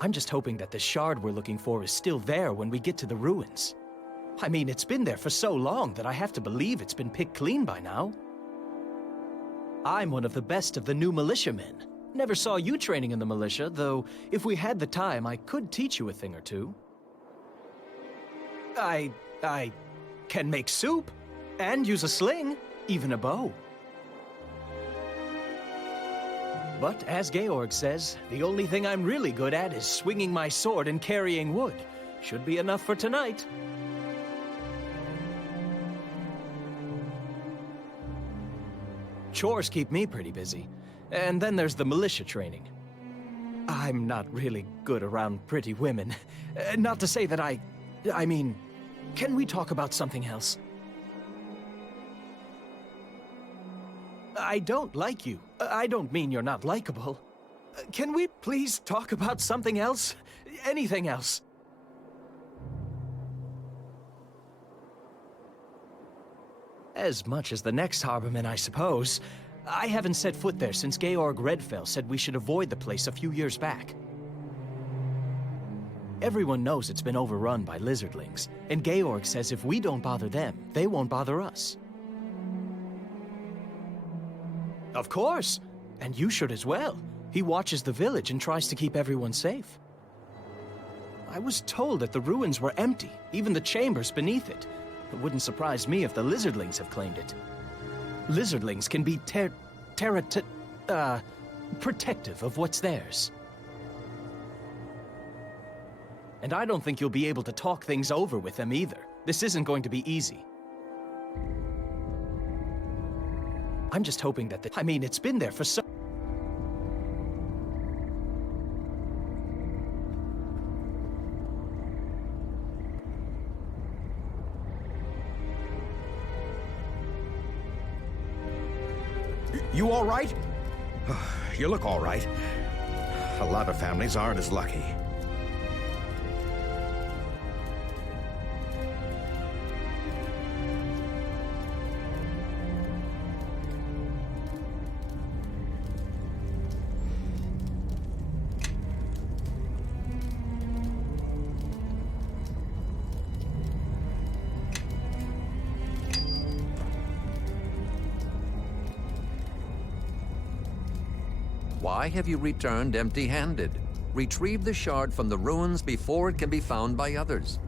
I'm just hoping that the shard we're looking for is still there when we get to the ruins. I mean, it's been there for so long that I have to believe it's been picked clean by now. I'm one of the best of the new militiamen. Never saw you training in the militia, though if we had the time, I could teach you a thing or two. I can make soup, and use a sling, even a bow. But as Georg says, the only thing I'm really good at is swinging my sword and carrying wood. Should be enough for tonight. Chores keep me pretty busy. And then there's the militia training. I'm not really good around pretty women. Not to say that I mean, can we talk about something else? I don't like you. I don't mean you're not likable. Can we please talk about something else? Anything else? As much as the next harborman, I suppose. I haven't set foot there since Georg Redfell said we should avoid the place a few years back. Everyone knows it's been overrun by lizardlings, and Georg says if we don't bother them, they won't bother us. Of course! And you should as well. He watches the village and tries to keep everyone safe. I was told that the ruins were empty, even the chambers beneath it. It wouldn't surprise me if the lizardlings have claimed it. Lizardlings can be protective of what's theirs. And I don't think you'll be able to talk things over with them either. This isn't going to be easy. I'm just hoping that I mean, it's been there for so... You all right? You look all right. A lot of families aren't as lucky. Why have you returned empty-handed? Retrieve the shard from the ruins before it can be found by others.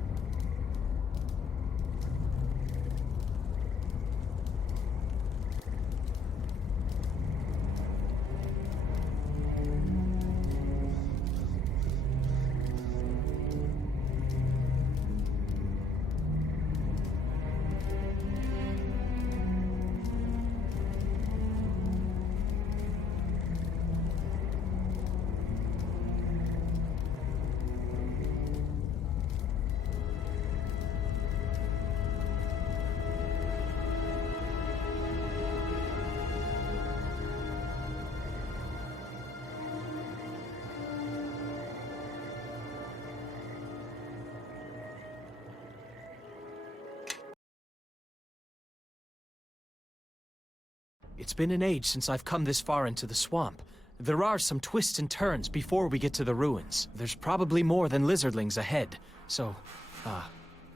It's been an age since I've come this far into the swamp. There are some twists and turns before we get to the ruins. There's probably more than lizardlings ahead. So,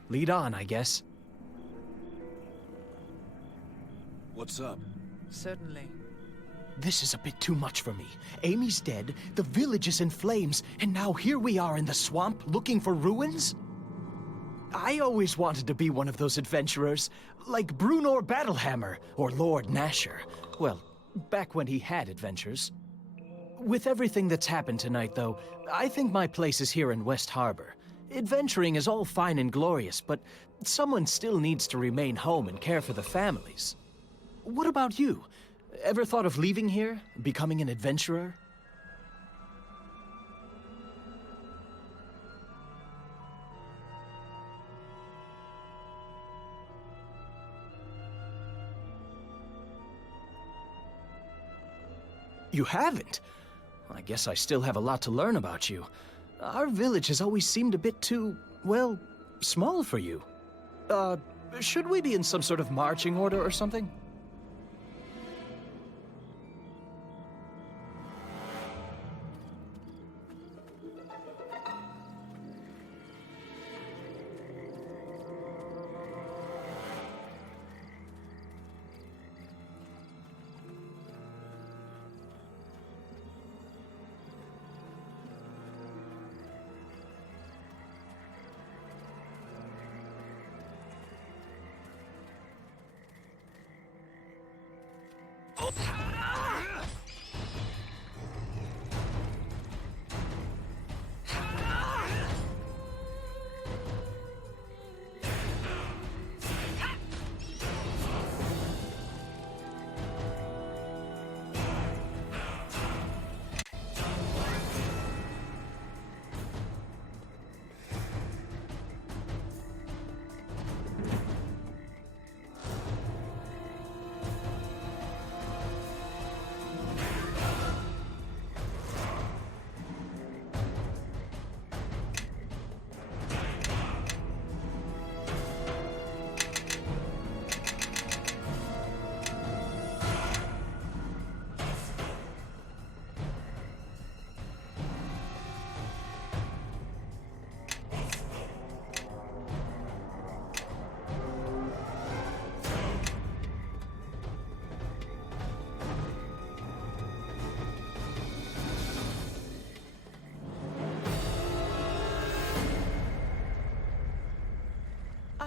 lead on, I guess. What's up? Certainly. This is a bit too much for me. Amy's dead, the village is in flames, and now here we are in the swamp looking for ruins? I always wanted to be one of those adventurers, like Brunor Battlehammer or Lord Nasher. Well, back when he had adventures. With everything that's happened tonight, though, I think my place is here in West Harbor. Adventuring is all fine and glorious, but someone still needs to remain home and care for the families. What about you? Ever thought of leaving here, becoming an adventurer? You haven't? I guess I still have a lot to learn about you. Our village has always seemed a bit too, well, small for you. Should we be in some sort of marching order or something?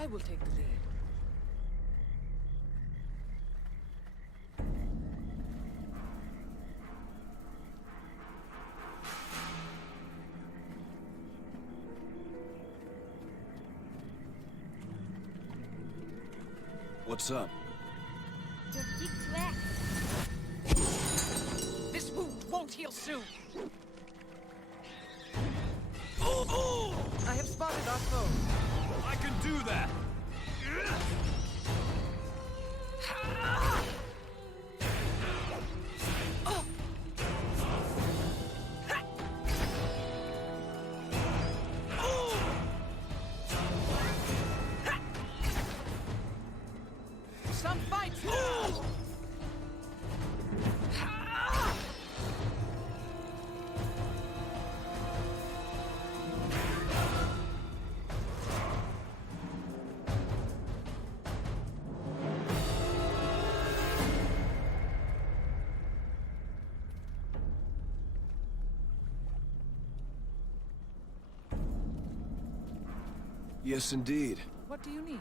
I will take the lead. What's up? This wound won't heal soon. I have spotted our foe. I can do that! Some fights! Yes, indeed. What do you need?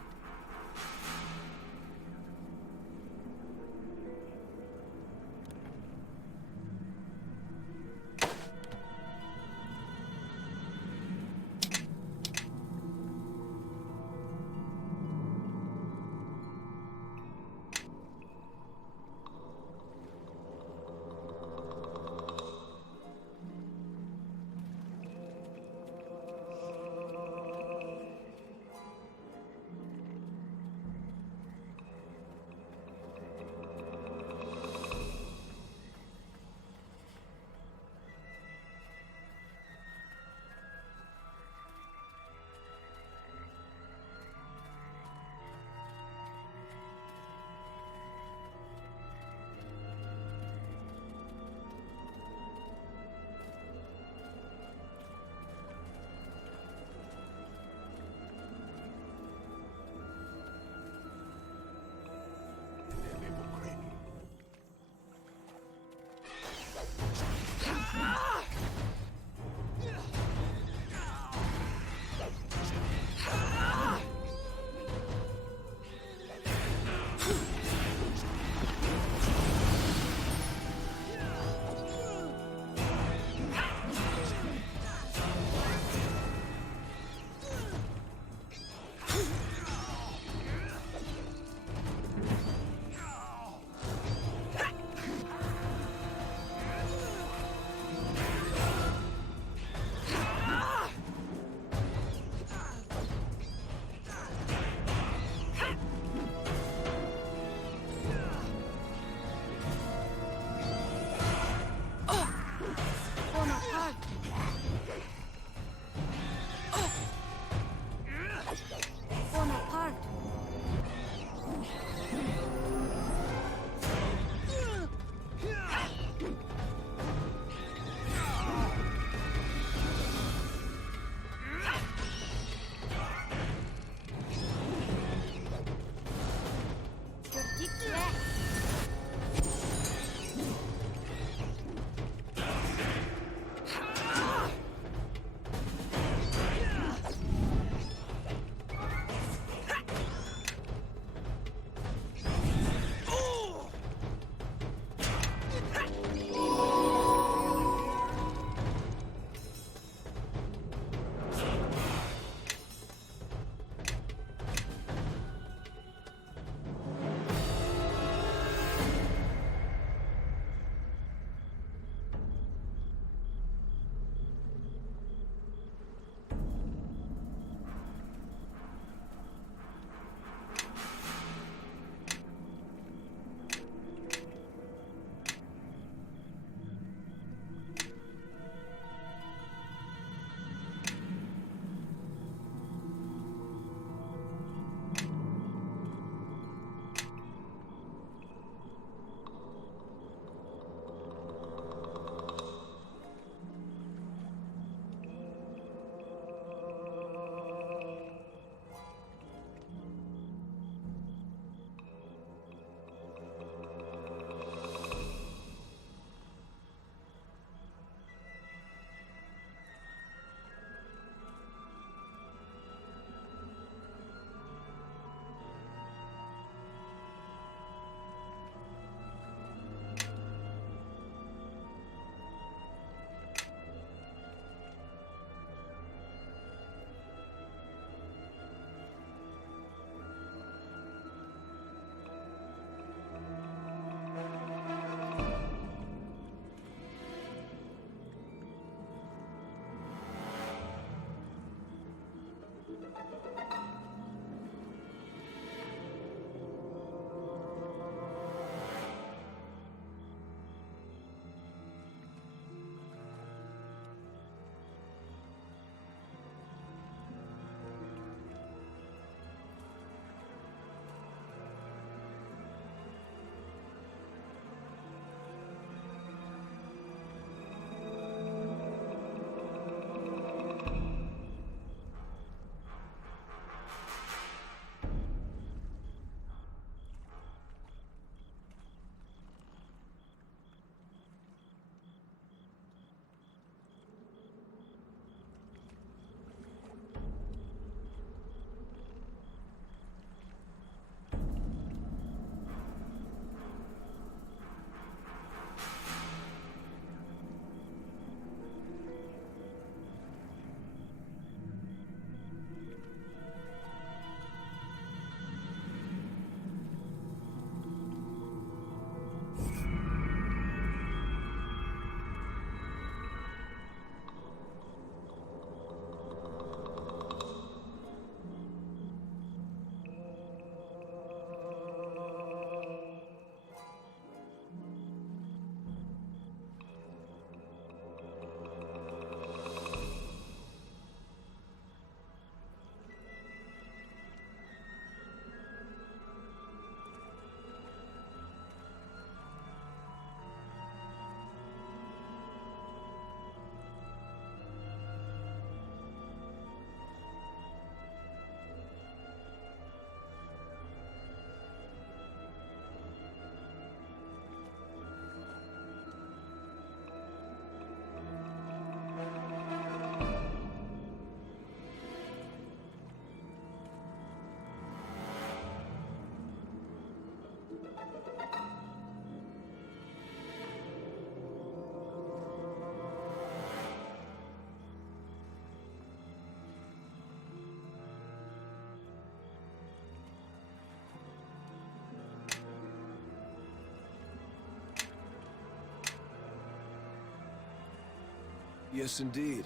Yes, indeed.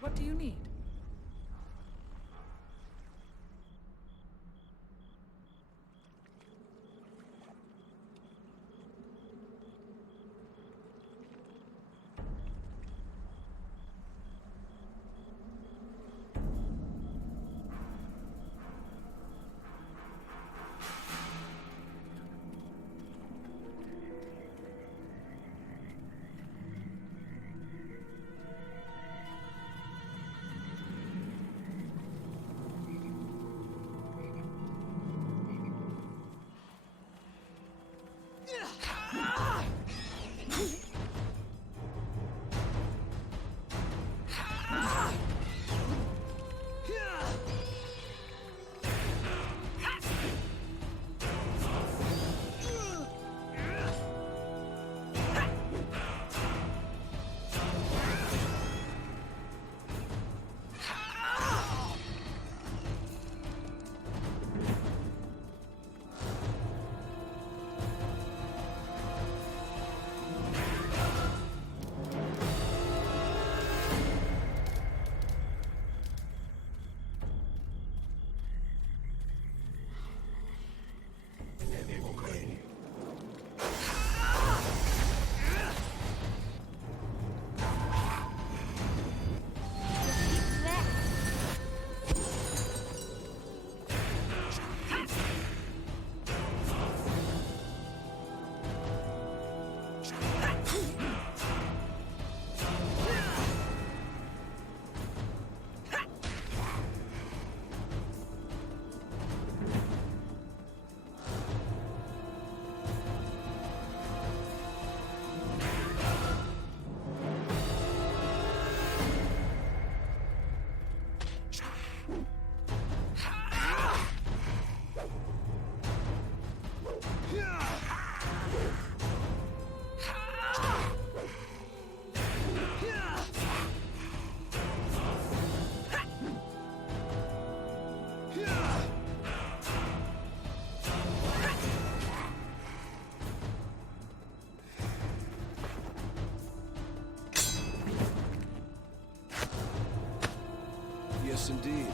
What do you need? Yes, indeed.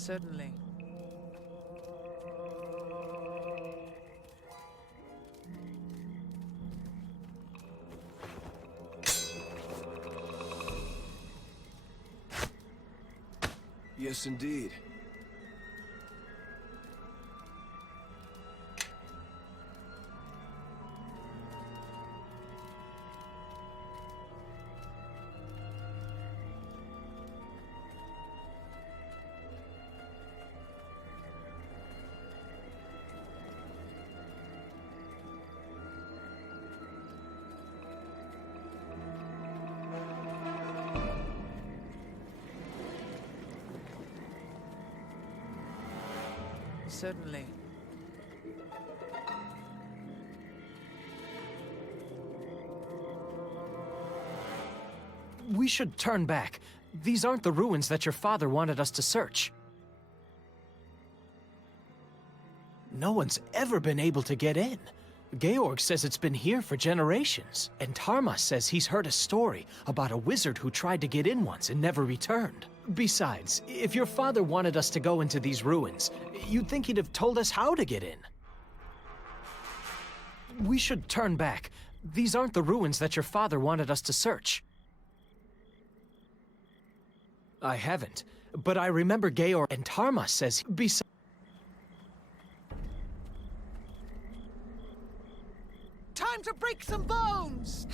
Certainly. Yes, indeed. Certainly. We should turn back. These aren't the ruins that your father wanted us to search. No one's ever been able to get in. Georg says it's been here for generations, and Tarmas says he's heard a story about a wizard who tried to get in once and never returned. Besides, if your father wanted us to go into these ruins, you'd think he'd have told us how to get in. We should turn back. These aren't the ruins that your father wanted us to search. I haven't, but I remember Georg and Tarmas says besides. Time to break some bones!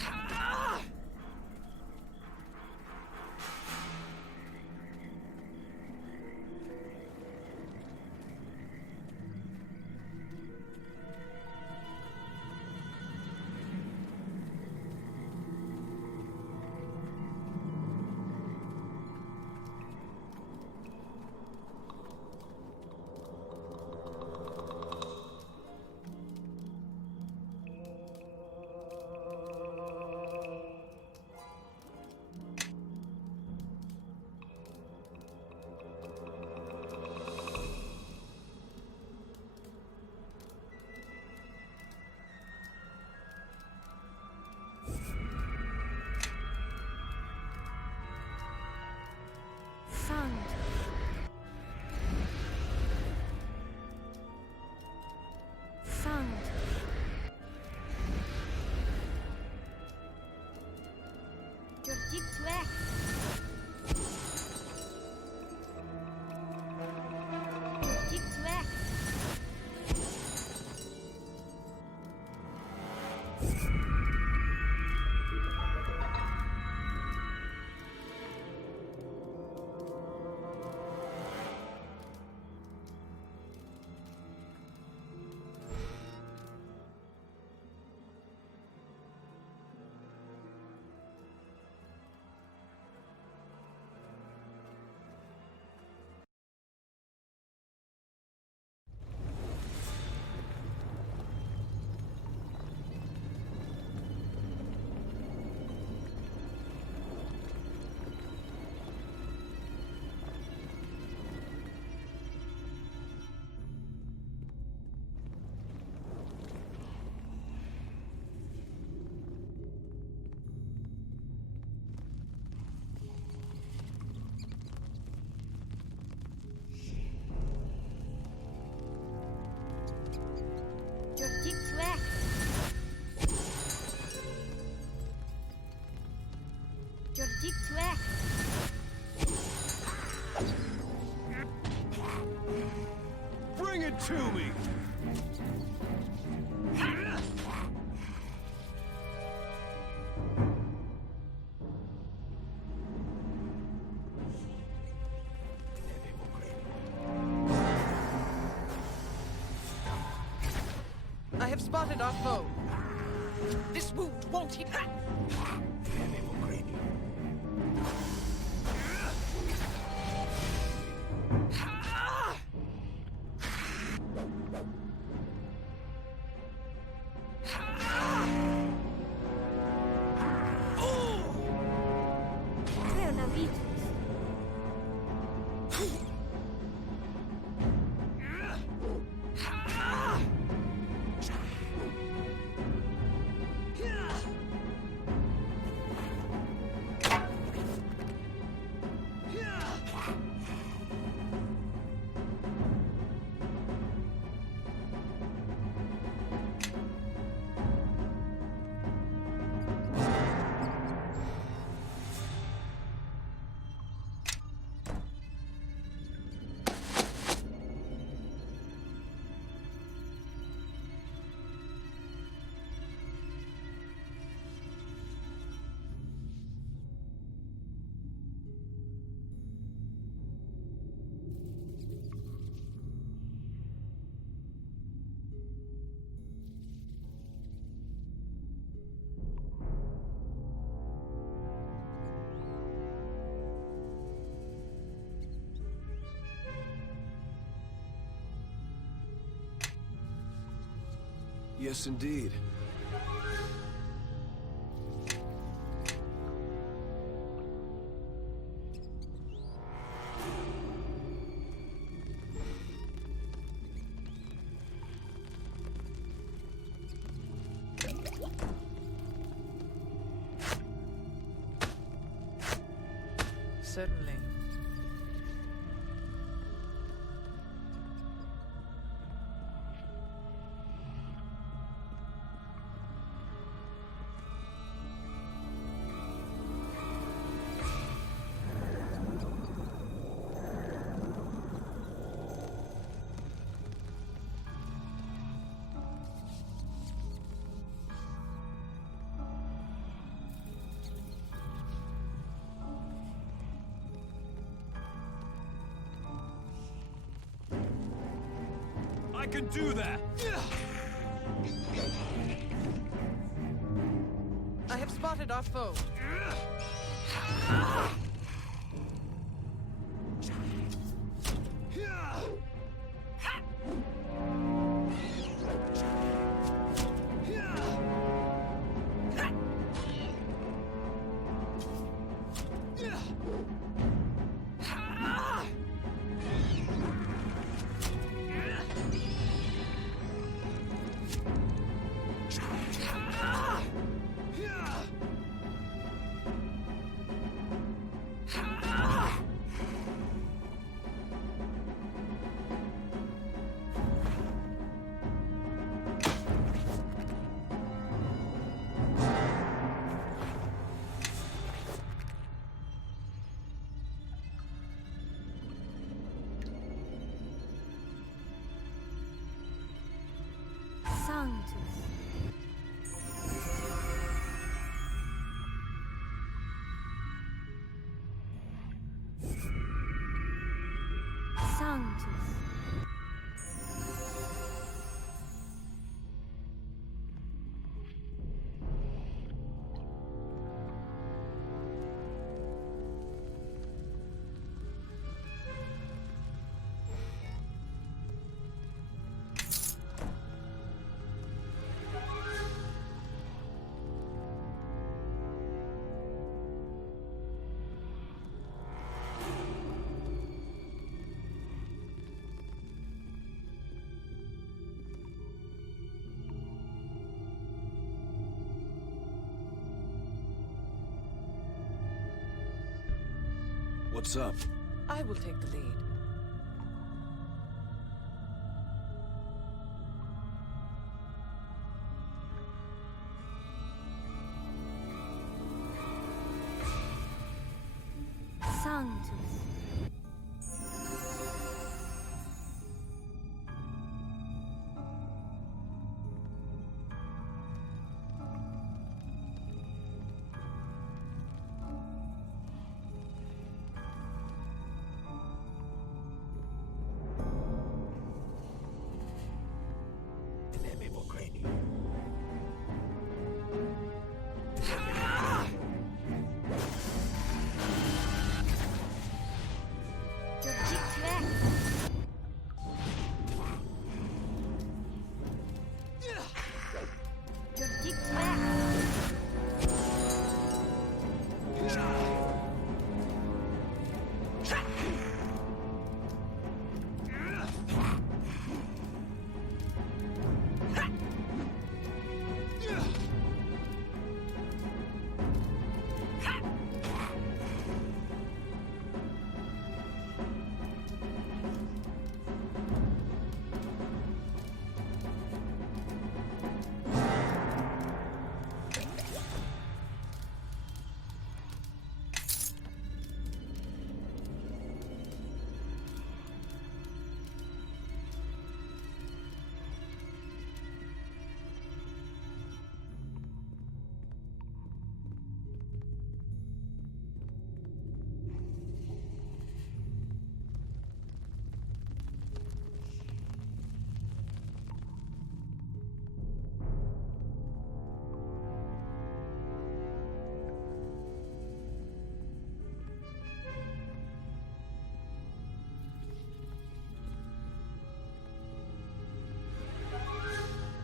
Nichts weg. Nichts weg. Nichts weg. Nichts weg. Bring it to me! I have spotted our foe. This wound won't heal. Yes, indeed. Certainly. I can do that! I have spotted our foe. Sanctus. What's up? I will take the lead. Sanctus.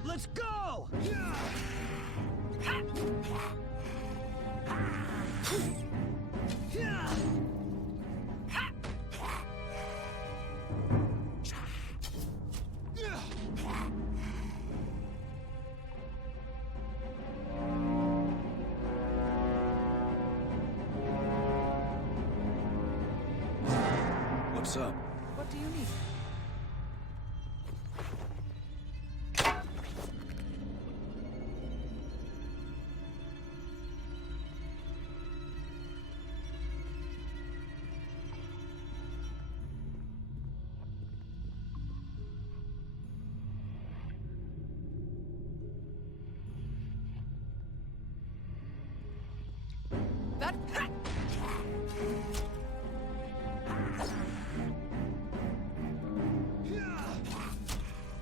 Let's go! What's up? What do you need? That...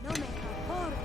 No me favor.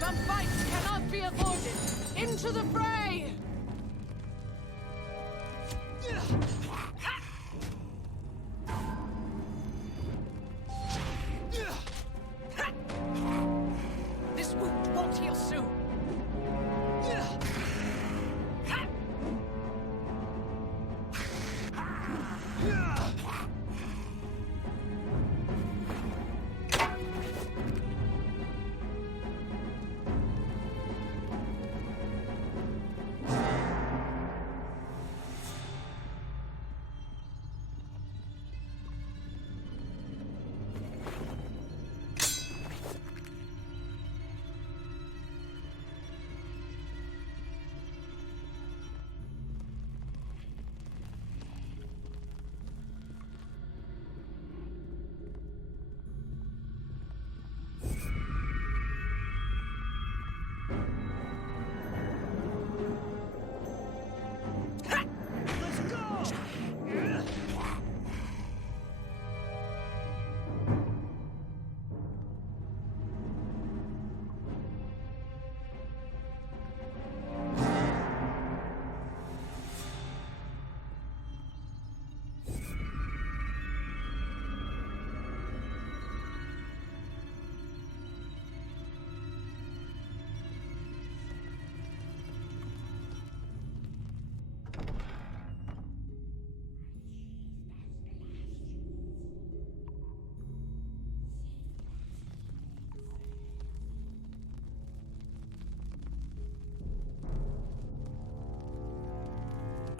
Some fights cannot be avoided! Into the fray! This wound won't heal soon.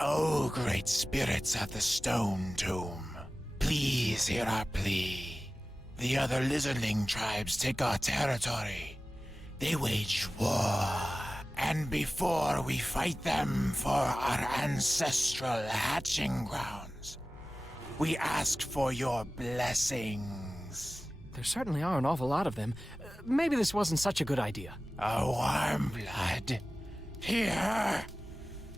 O great spirits of the Stone Tomb, please hear our plea. The other lizardling tribes take our territory. They wage war. And before we fight them for our ancestral hatching grounds, we ask for your blessings. There certainly are an awful lot of them. Maybe this wasn't such a good idea. A warm blood. Here,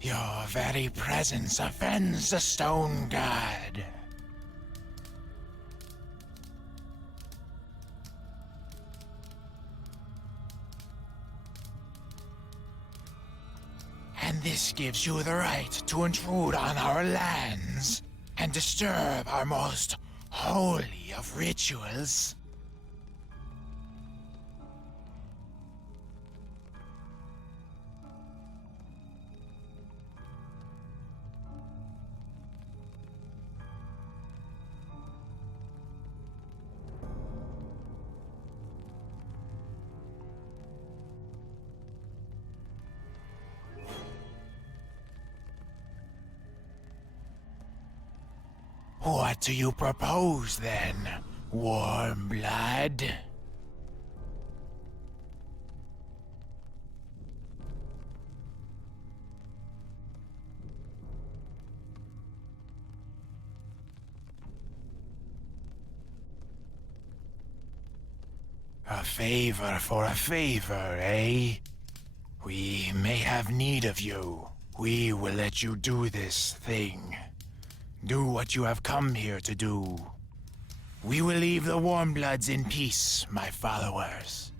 your very presence offends the stone god. And this gives you the right to intrude on our lands and disturb our most holy of rituals. What do you propose, then, warm blood? A favor for a favor, eh? We may have need of you. We will let you do this thing. Do what you have come here to do. We will leave the Warmbloods in peace, my followers.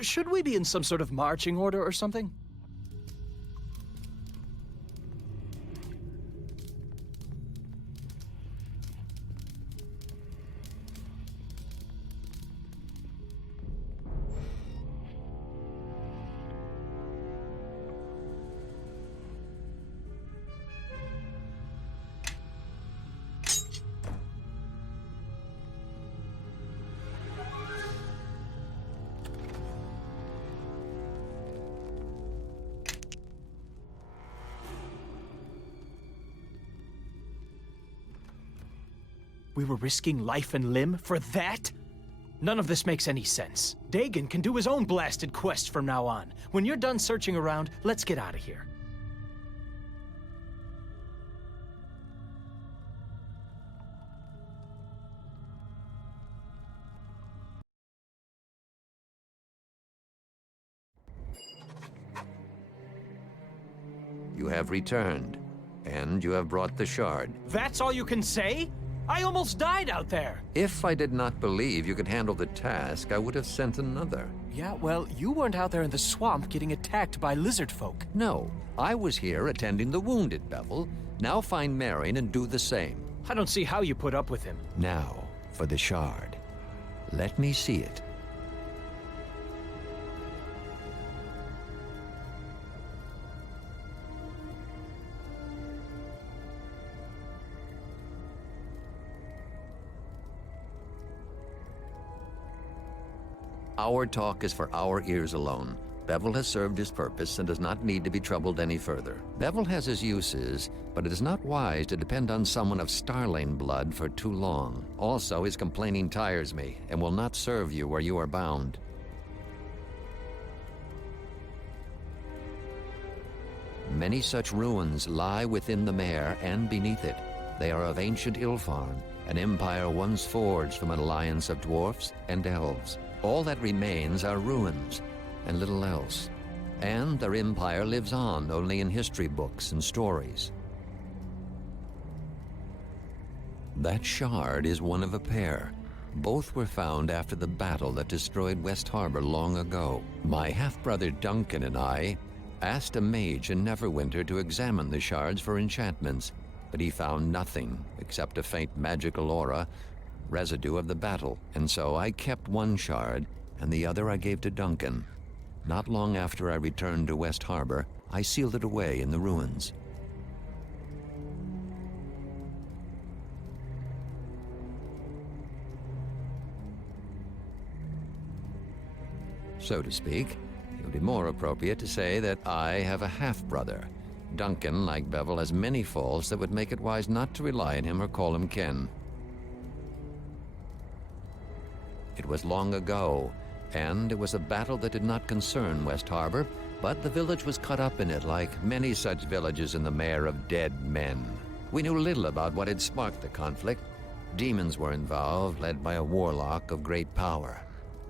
Should we be in some sort of marching order or something? We were risking life and limb for that? None of this makes any sense. Dagon can do his own blasted quest from now on. When you're done searching around, let's get out of here. You have returned, and you have brought the shard. That's all you can say? I almost died out there! If I did not believe you could handle the task, I would have sent another. Yeah, well, you weren't out there in the swamp getting attacked by lizard folk. No, I was here attending the wounded, Bevel. Now find Marion and do the same. I don't see how you put up with him. Now, for the shard. Let me see it. Our talk is for our ears alone. Bevel has served his purpose and does not need to be troubled any further. Bevel has his uses, but it is not wise to depend on someone of Starling blood for too long. Also, his complaining tires me and will not serve you where you are bound. Many such ruins lie within the mare and beneath it. They are of ancient Ilfarn, an empire once forged from an alliance of dwarfs and elves. All that remains are ruins, and little else. And their empire lives on only in history books and stories. That shard is one of a pair. Both were found after the battle that destroyed West Harbor long ago. My half-brother Duncan and I asked a mage in Neverwinter to examine the shards for enchantments, but he found nothing except a faint magical aura, residue of the battle, and so I kept one shard, and the other I gave to Duncan. Not long after I returned to West Harbor, I sealed it away in the ruins. so to speak. It would be more appropriate to say that I have a half-brother. Duncan, like Bevel, has many faults that would make it wise not to rely on him or call him kin. It was long ago, and it was a battle that did not concern West Harbor, but the village was caught up in it like many such villages in the mare of dead men. We knew little about what had sparked the conflict. Demons were involved, led by a warlock of great power.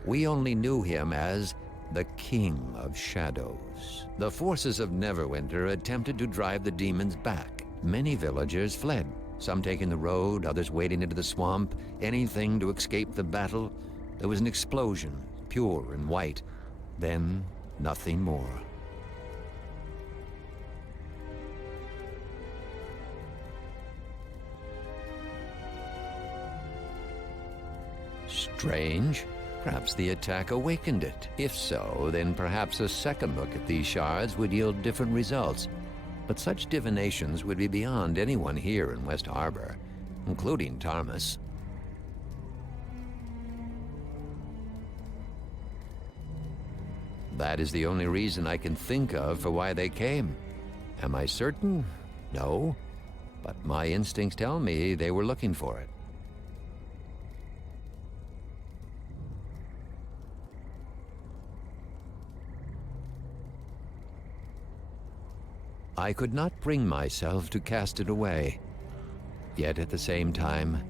We only knew him as the King of Shadows. The forces of Neverwinter attempted to drive the demons back. Many villagers fled, some taking the road, others wading into the swamp, anything to escape the battle. There was an explosion, pure and white, then nothing more. Strange. Perhaps the attack awakened it. If so, then perhaps a second look at these shards would yield different results. But such divinations would be beyond anyone here in West Harbor, including Tarmus. That is the only reason I can think of for why they came. Am I certain? No. But my instincts tell me they were looking for it. I could not bring myself to cast it away. Yet at the same time,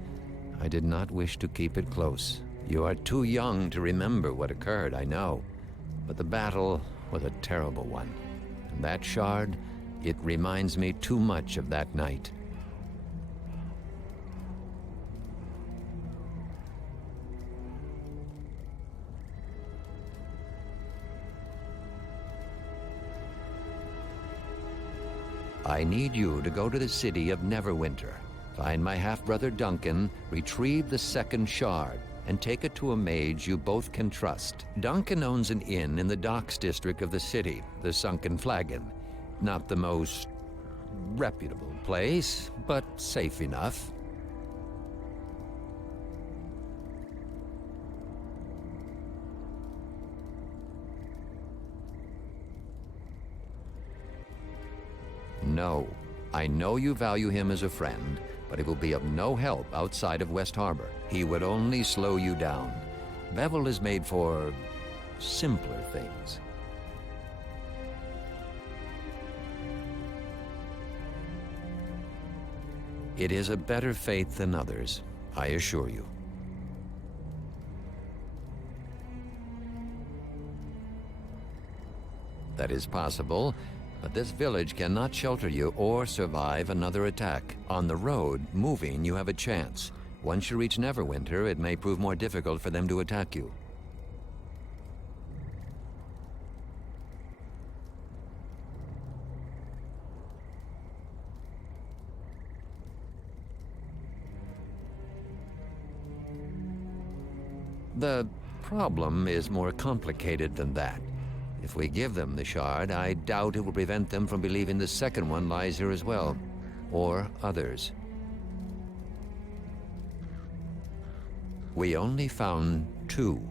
I did not wish to keep it close. You are too young to remember what occurred, I know. But the battle was a terrible one. And that shard, it reminds me too much of that night. I need you to go to the city of Neverwinter, find my half-brother Duncan, retrieve the second shard, and take it to a mage you both can trust. Duncan owns an inn in the docks district of the city, the Sunken Flagon. Not the most reputable place, but safe enough. No, I know you value him as a friend, but it will be of no help outside of West Harbor. He would only slow you down. Bevel is made for simpler things. It is a better fate than others, I assure you. That is possible, but this village cannot shelter you or survive another attack. On the road, moving, you have a chance. Once you reach Neverwinter, it may prove more difficult for them to attack you. The problem is more complicated than that. If we give them the shard, I doubt it will prevent them from believing the second one lies here as well, or others. We only found 2.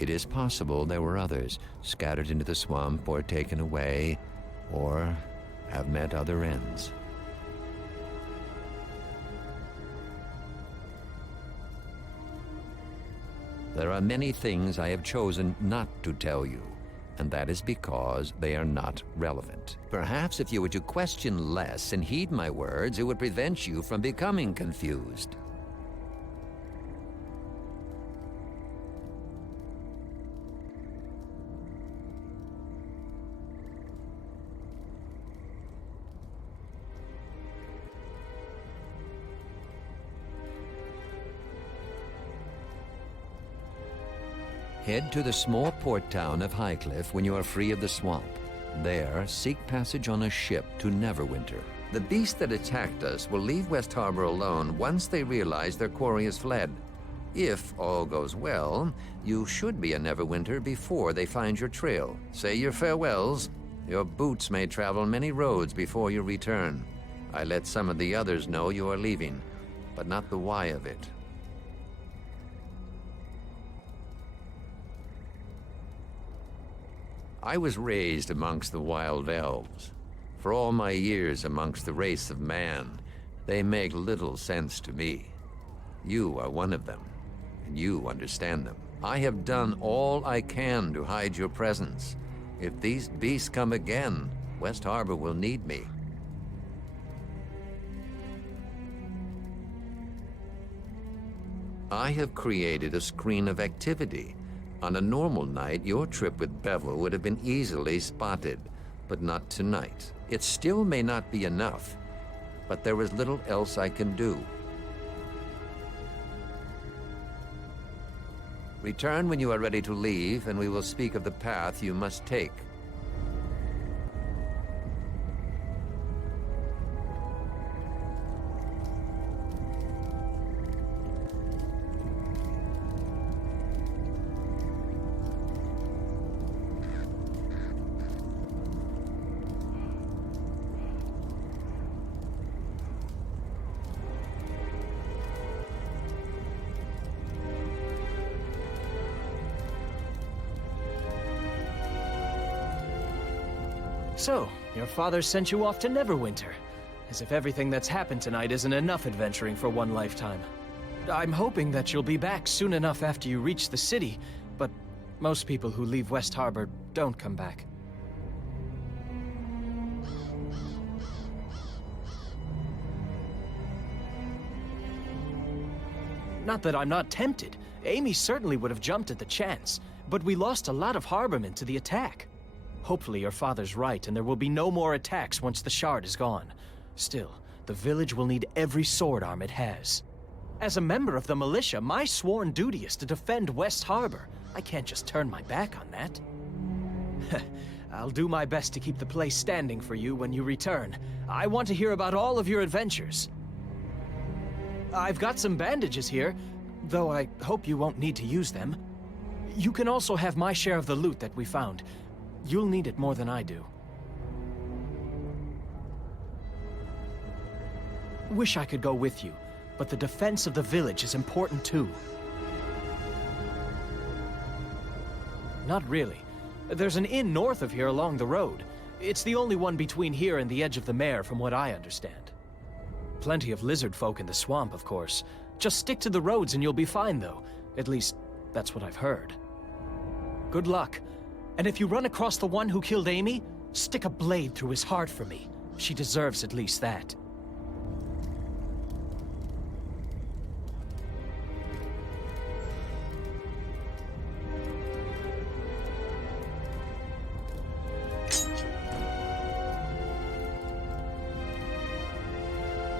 It is possible there were others, scattered into the swamp or taken away, or have met other ends. There are many things I have chosen not to tell you, and that is because they are not relevant. Perhaps if you were to question less and heed my words, it would prevent you from becoming confused. Head to the small port town of Highcliff when you are free of the swamp. There, seek passage on a ship to Neverwinter. The beast that attacked us will leave West Harbor alone once they realize their quarry has fled. If all goes well, you should be in Neverwinter before they find your trail. Say your farewells. Your boots may travel many roads before you return. I let some of the others know you are leaving, but not the why of it. I was raised amongst the wild elves. For all my years amongst the race of man, they make little sense to me. You are one of them, and you understand them. I have done all I can to hide your presence. If these beasts come again, West Harbor will need me. I have created a screen of activity. On a normal night, your trip with Bevel would have been easily spotted, but not tonight. It still may not be enough, but there is little else I can do. Return when you are ready to leave, and we will speak of the path you must take. So, your father sent you off to Neverwinter. As if everything that's happened tonight isn't enough adventuring for one lifetime. I'm hoping that you'll be back soon enough after you reach the city, but most people who leave West Harbor don't come back. Not that I'm not tempted. Amy certainly would have jumped at the chance, but we lost a lot of harbormen to the attack. Hopefully your father's right, and there will be no more attacks once the shard is gone. Still, the village will need every sword arm it has. As a member of the militia, my sworn duty is to defend West Harbor. I can't just turn my back on that. I'll do my best to keep the place standing for you when you return. I want to hear about all of your adventures. I've got some bandages here, though I hope you won't need to use them. You can also have my share of the loot that we found. You'll need it more than I do. Wish I could go with you, but the defense of the village is important too. Not really. There's an inn north of here along the road. It's the only one between here and the edge of the mare, from what I understand. Plenty of lizard folk in the swamp, of course. Just stick to the roads and you'll be fine, though. At least, that's what I've heard. Good luck. And if you run across the one who killed Amy, stick a blade through his heart for me. She deserves at least that.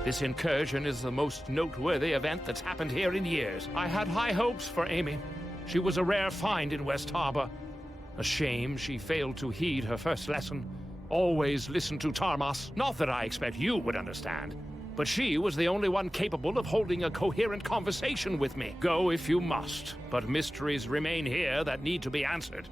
This incursion is the most noteworthy event that's happened here in years. I had high hopes for Amy. She was a rare find in West Harbor. A shame she failed to heed her first lesson. Always listen to Tarmas. Not that I expect you would understand, but she was the only one capable of holding a coherent conversation with me. Go if you must, but mysteries remain here that need to be answered.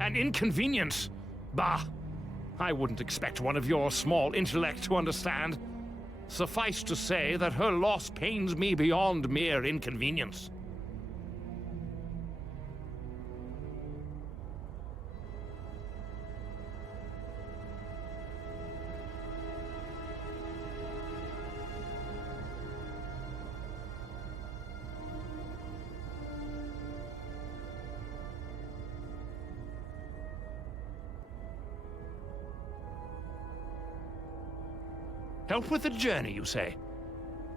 An inconvenience? Bah! I wouldn't expect one of your small intellect to understand. Suffice to say that her loss pains me beyond mere inconvenience. Help with the journey, you say?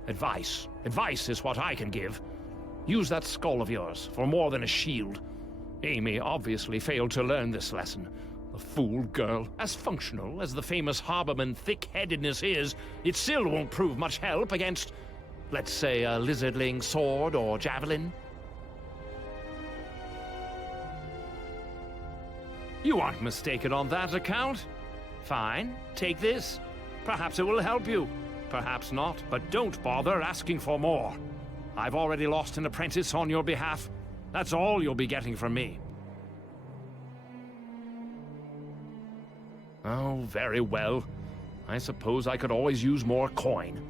Advice. Advice is what I can give. Use that skull of yours for more than a shield. Amy obviously failed to learn this lesson. The fool girl. As functional as the famous harborman thick-headedness is, it still won't prove much help against, let's say, a lizardling sword or javelin. You aren't mistaken on that account. Fine, take this. Perhaps it will help you. Perhaps not, but don't bother asking for more. I've already lost an apprentice on your behalf. That's all you'll be getting from me. Oh, very well. I suppose I could always use more coin.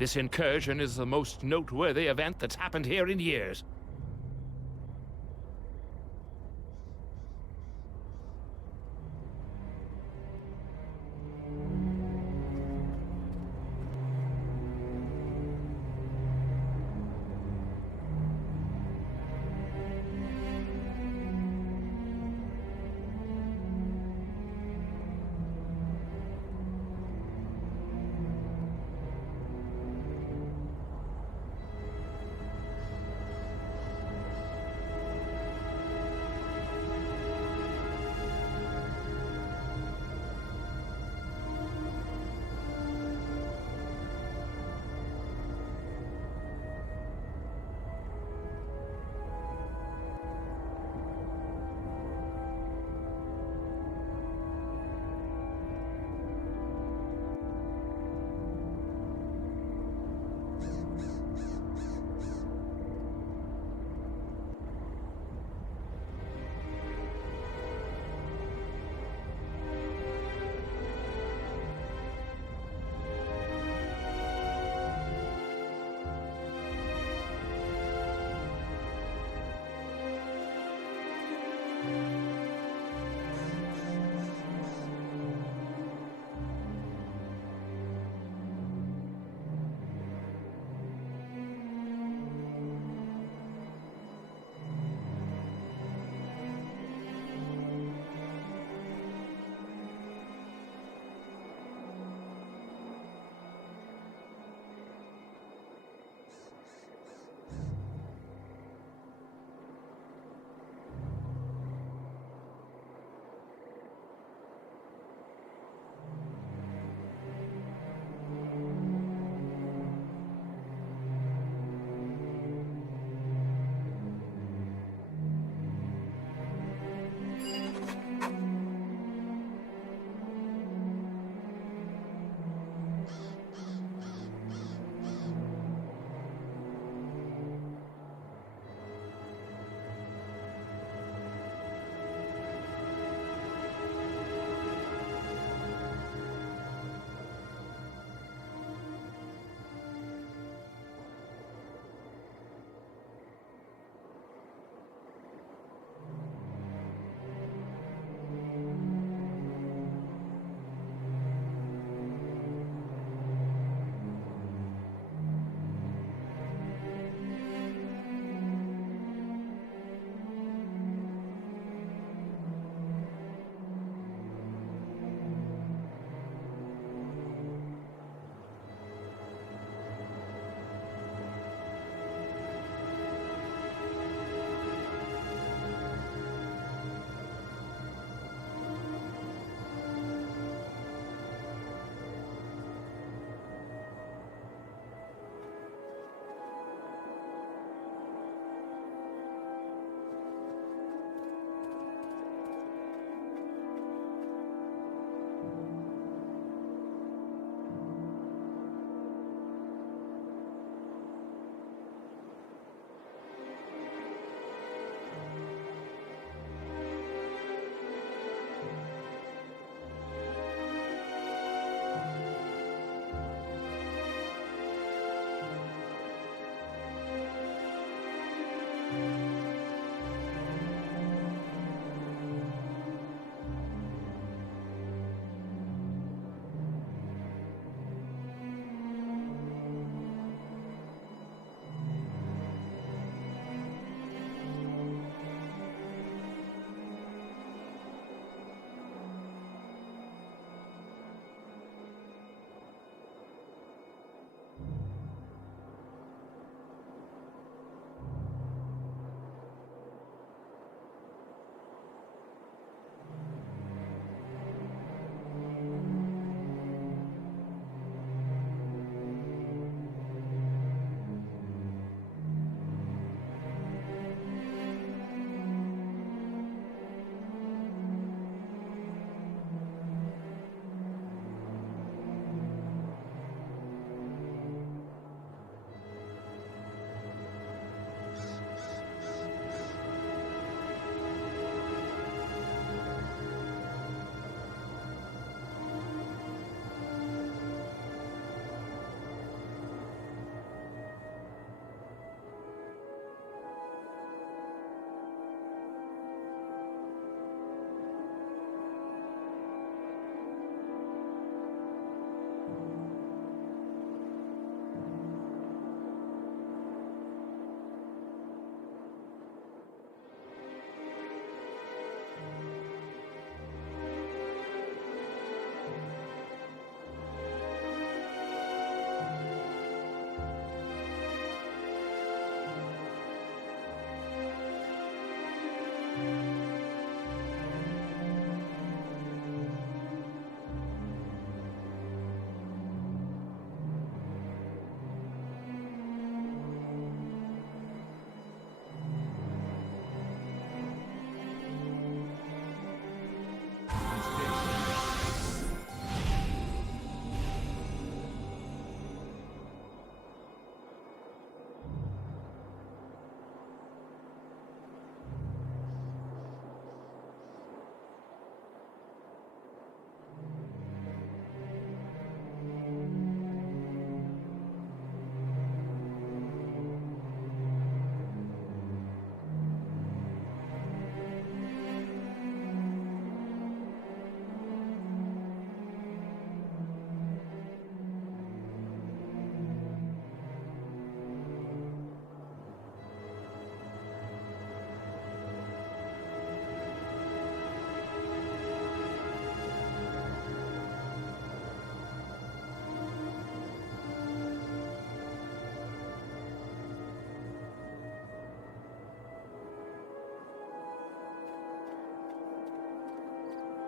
This incursion is the most noteworthy event that's happened here in years.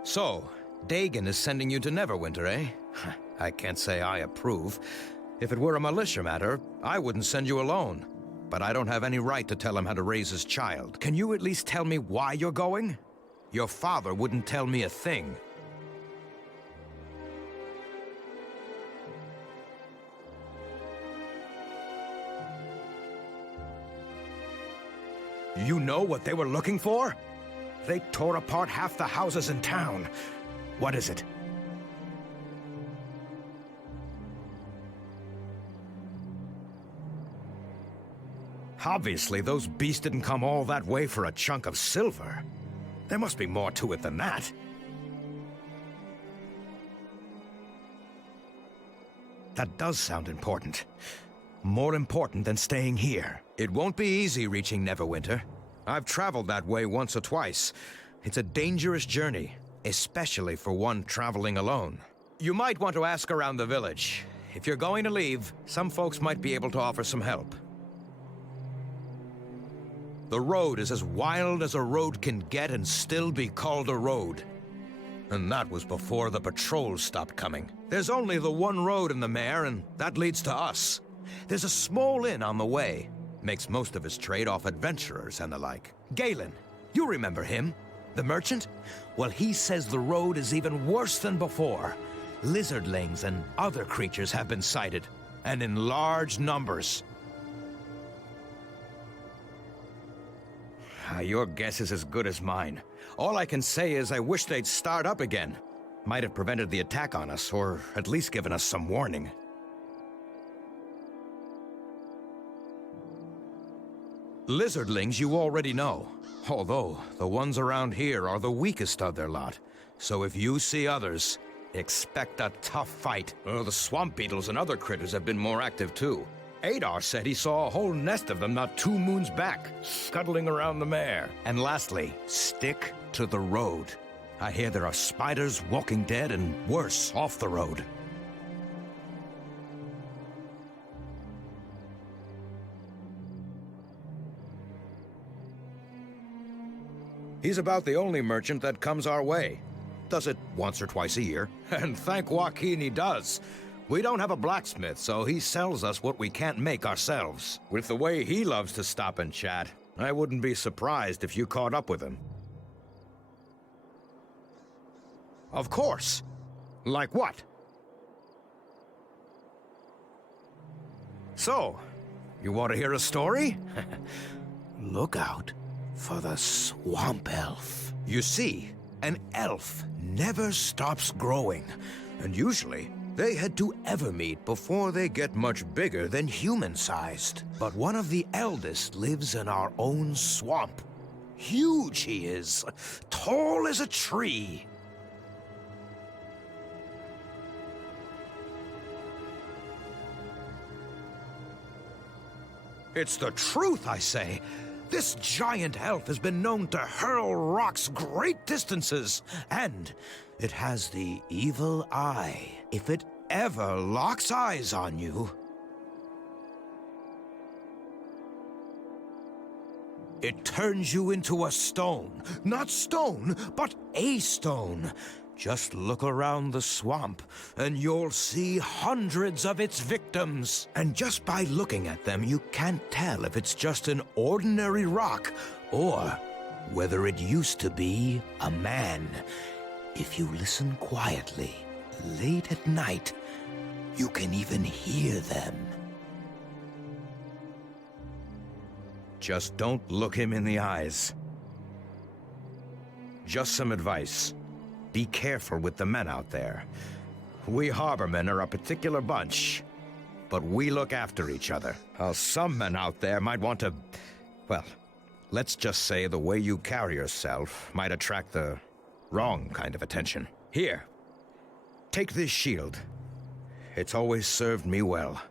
So, Dagon is sending you to Neverwinter, eh? I can't say I approve. If it were a militia matter, I wouldn't send you alone. But I don't have any right to tell him how to raise his child. Can you at least tell me why you're going? Your father wouldn't tell me a thing. You know what they were looking for? They tore apart half the houses in town. What is it? Obviously, those beasts didn't come all that way for a chunk of silver. There must be more to it than that. That does sound important. More important than staying here. It won't be easy reaching Neverwinter. I've traveled that way once or twice. It's a dangerous journey, especially for one traveling alone. You might want to ask around the village. If you're going to leave, some folks might be able to offer some help. The road is as wild as a road can get and still be called a road. And that was before the patrols stopped coming. There's only the one road in the Mare, and that leads to us. There's a small inn on the way. Makes most of his trade off adventurers and the like. Galen, you remember him? The merchant? Well, he says the road is even worse than before. Lizardlings and other creatures have been sighted, and in large numbers. Your guess is as good as mine. All I can say is I wish they'd start up again. Might have prevented the attack on us, or at least given us some warning. Lizardlings you already know, although the ones around here are the weakest of their lot. So if you see others, expect a tough fight. The swamp beetles and other critters have been more active too. Adar said he saw a whole nest of them not 2 moons back, scuttling around the Mare. And lastly, stick to the road. I hear there are spiders, walking dead, and worse, off the road. He's about the only merchant that comes our way. Does it once or twice a year. And thank Joaquin he does. We don't have a blacksmith, so he sells us what we can't make ourselves. With the way he loves to stop and chat, I wouldn't be surprised if you caught up with him. Of course. Like what? So, you want to hear a story? Look out for the swamp elf. You see, an elf never stops growing, and usually they had to Evermeet before they get much bigger than human-sized. But one of the eldest lives in our own swamp. Huge he is, tall as a tree. It's the truth, I say. This giant elf has been known to hurl rocks great distances, and it has the evil eye. If it ever locks eyes on you, it turns you into a stone. Not stone, but a stone. Just look around the swamp, and you'll see hundreds of its victims. And just by looking at them, you can't tell if it's just an ordinary rock, or whether it used to be a man. If you listen quietly, late at night, you can even hear them. Just don't look him in the eyes. Just some advice. Be careful with the men out there. We harbormen are a particular bunch, but we look after each other. Some men out there might want to... well, let's just say the way you carry yourself might attract the wrong kind of attention. Here, take this shield. It's always served me well.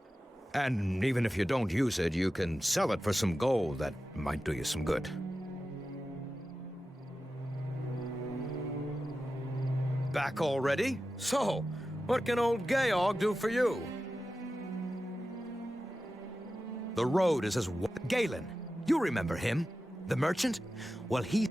And even if you don't use it, you can sell it for some gold that might do you some good. Back already? So, what can old Georg do for you? The road is as... Galen, you remember him? The merchant? Well, he...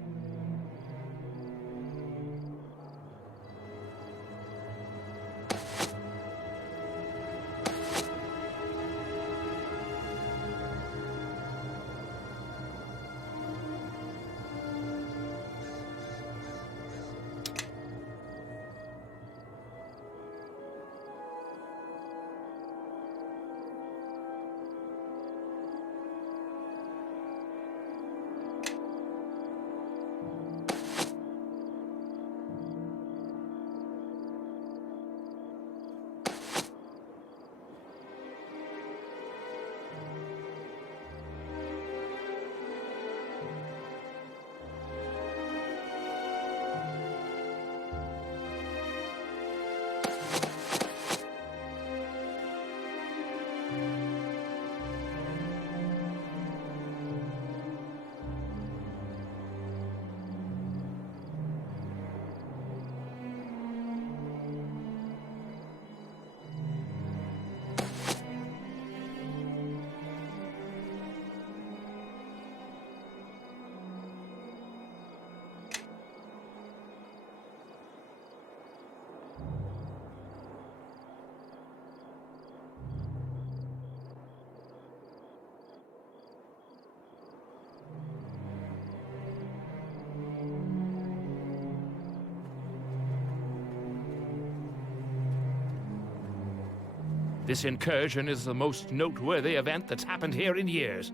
This incursion is the most noteworthy event that's happened here in years.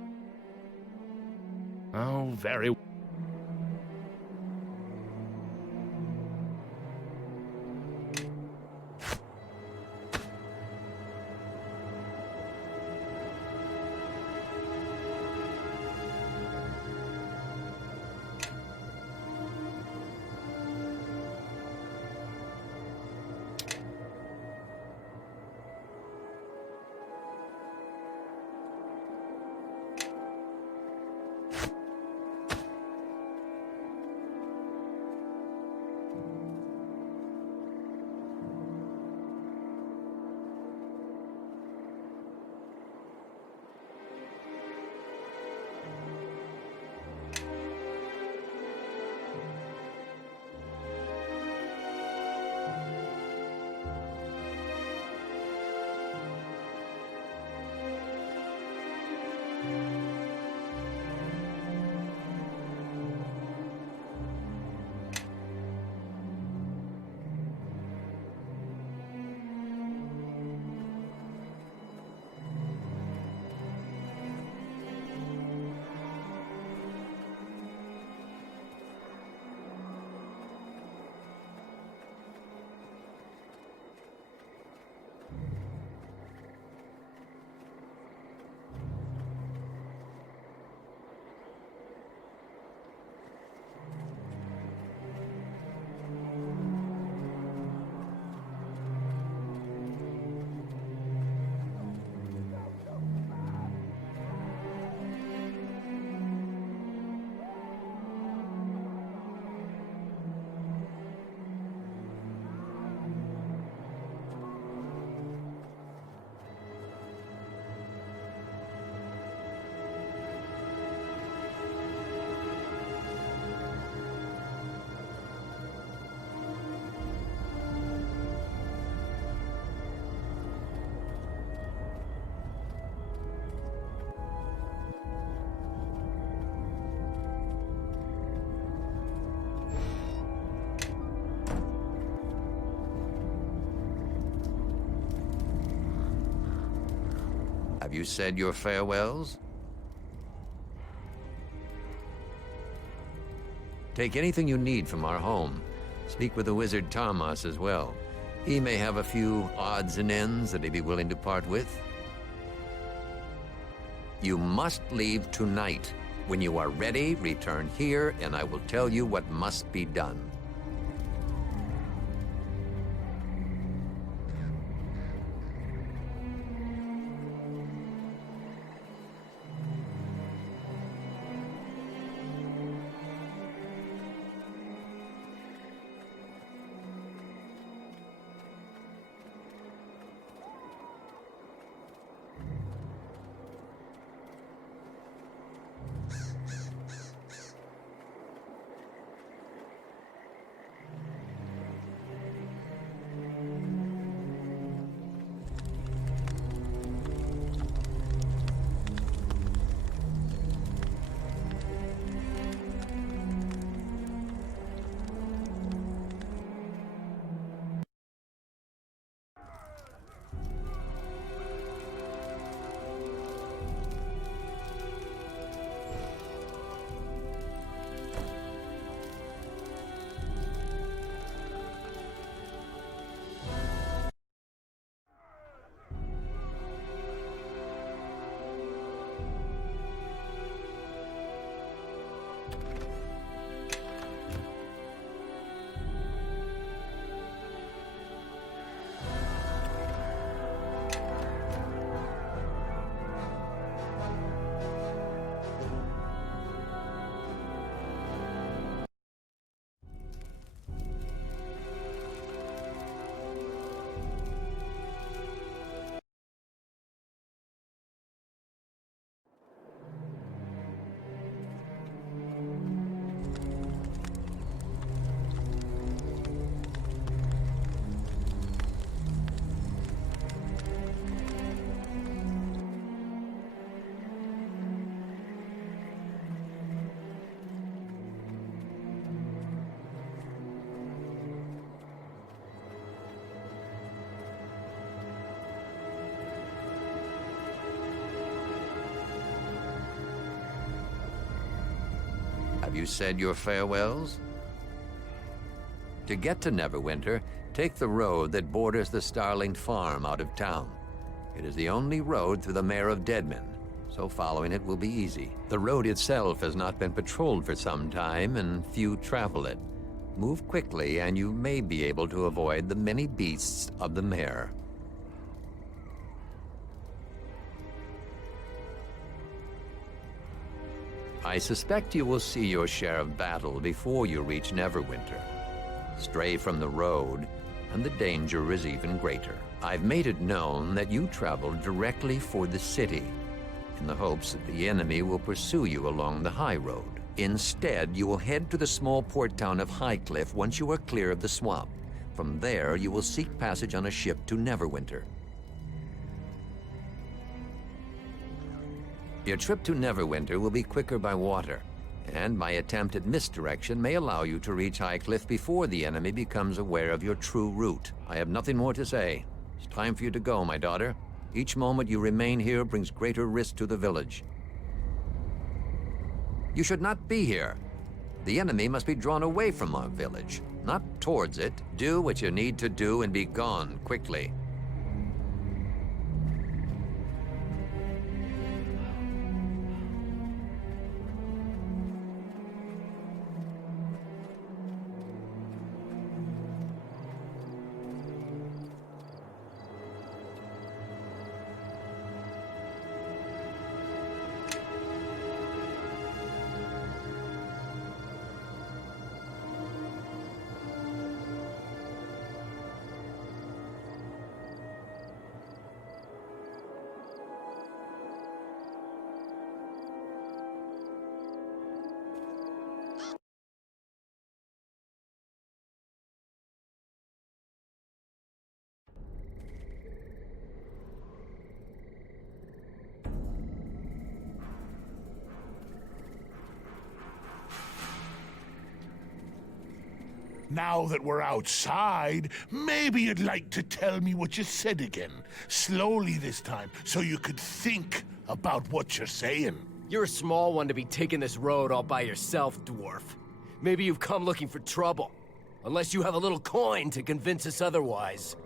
Oh, very Have you said your farewells? Take anything you need from our home. Speak with the wizard Thomas as well. He may have a few odds and ends that he'd be willing to part with. You must leave tonight. When you are ready, return here, and I will tell you what must be done. Have you said your farewells? To get to Neverwinter, take the road that borders the Starling Farm out of town. It is the only road through the Mare of Deadmen, so following it will be easy. The road itself has not been patrolled for some time, and few travel it. Move quickly, and you may be able to avoid the many beasts of the Mare. I suspect you will see your share of battle before you reach Neverwinter. Stray from the road, and the danger is even greater. I've made it known that you traveled directly for the city, in the hopes that the enemy will pursue you along the high road. Instead, you will head to the small port town of Highcliff once you are clear of the swamp. From there, you will seek passage on a ship to Neverwinter. Your trip to Neverwinter will be quicker by water, and my attempt at misdirection may allow you to reach Highcliff before the enemy becomes aware of your true route. I have nothing more to say. It's time for you to go, my daughter. Each moment you remain here brings greater risk to the village. You should not be here. The enemy must be drawn away from our village, not towards it. Do what you need to do and be gone quickly. Now that we're outside, maybe you'd like to tell me what you said again. Slowly this time, so you could think about what you're saying. You're a small one to be taking this road all by yourself, dwarf. Maybe you've come looking for trouble. Unless you have a little coin to convince us otherwise.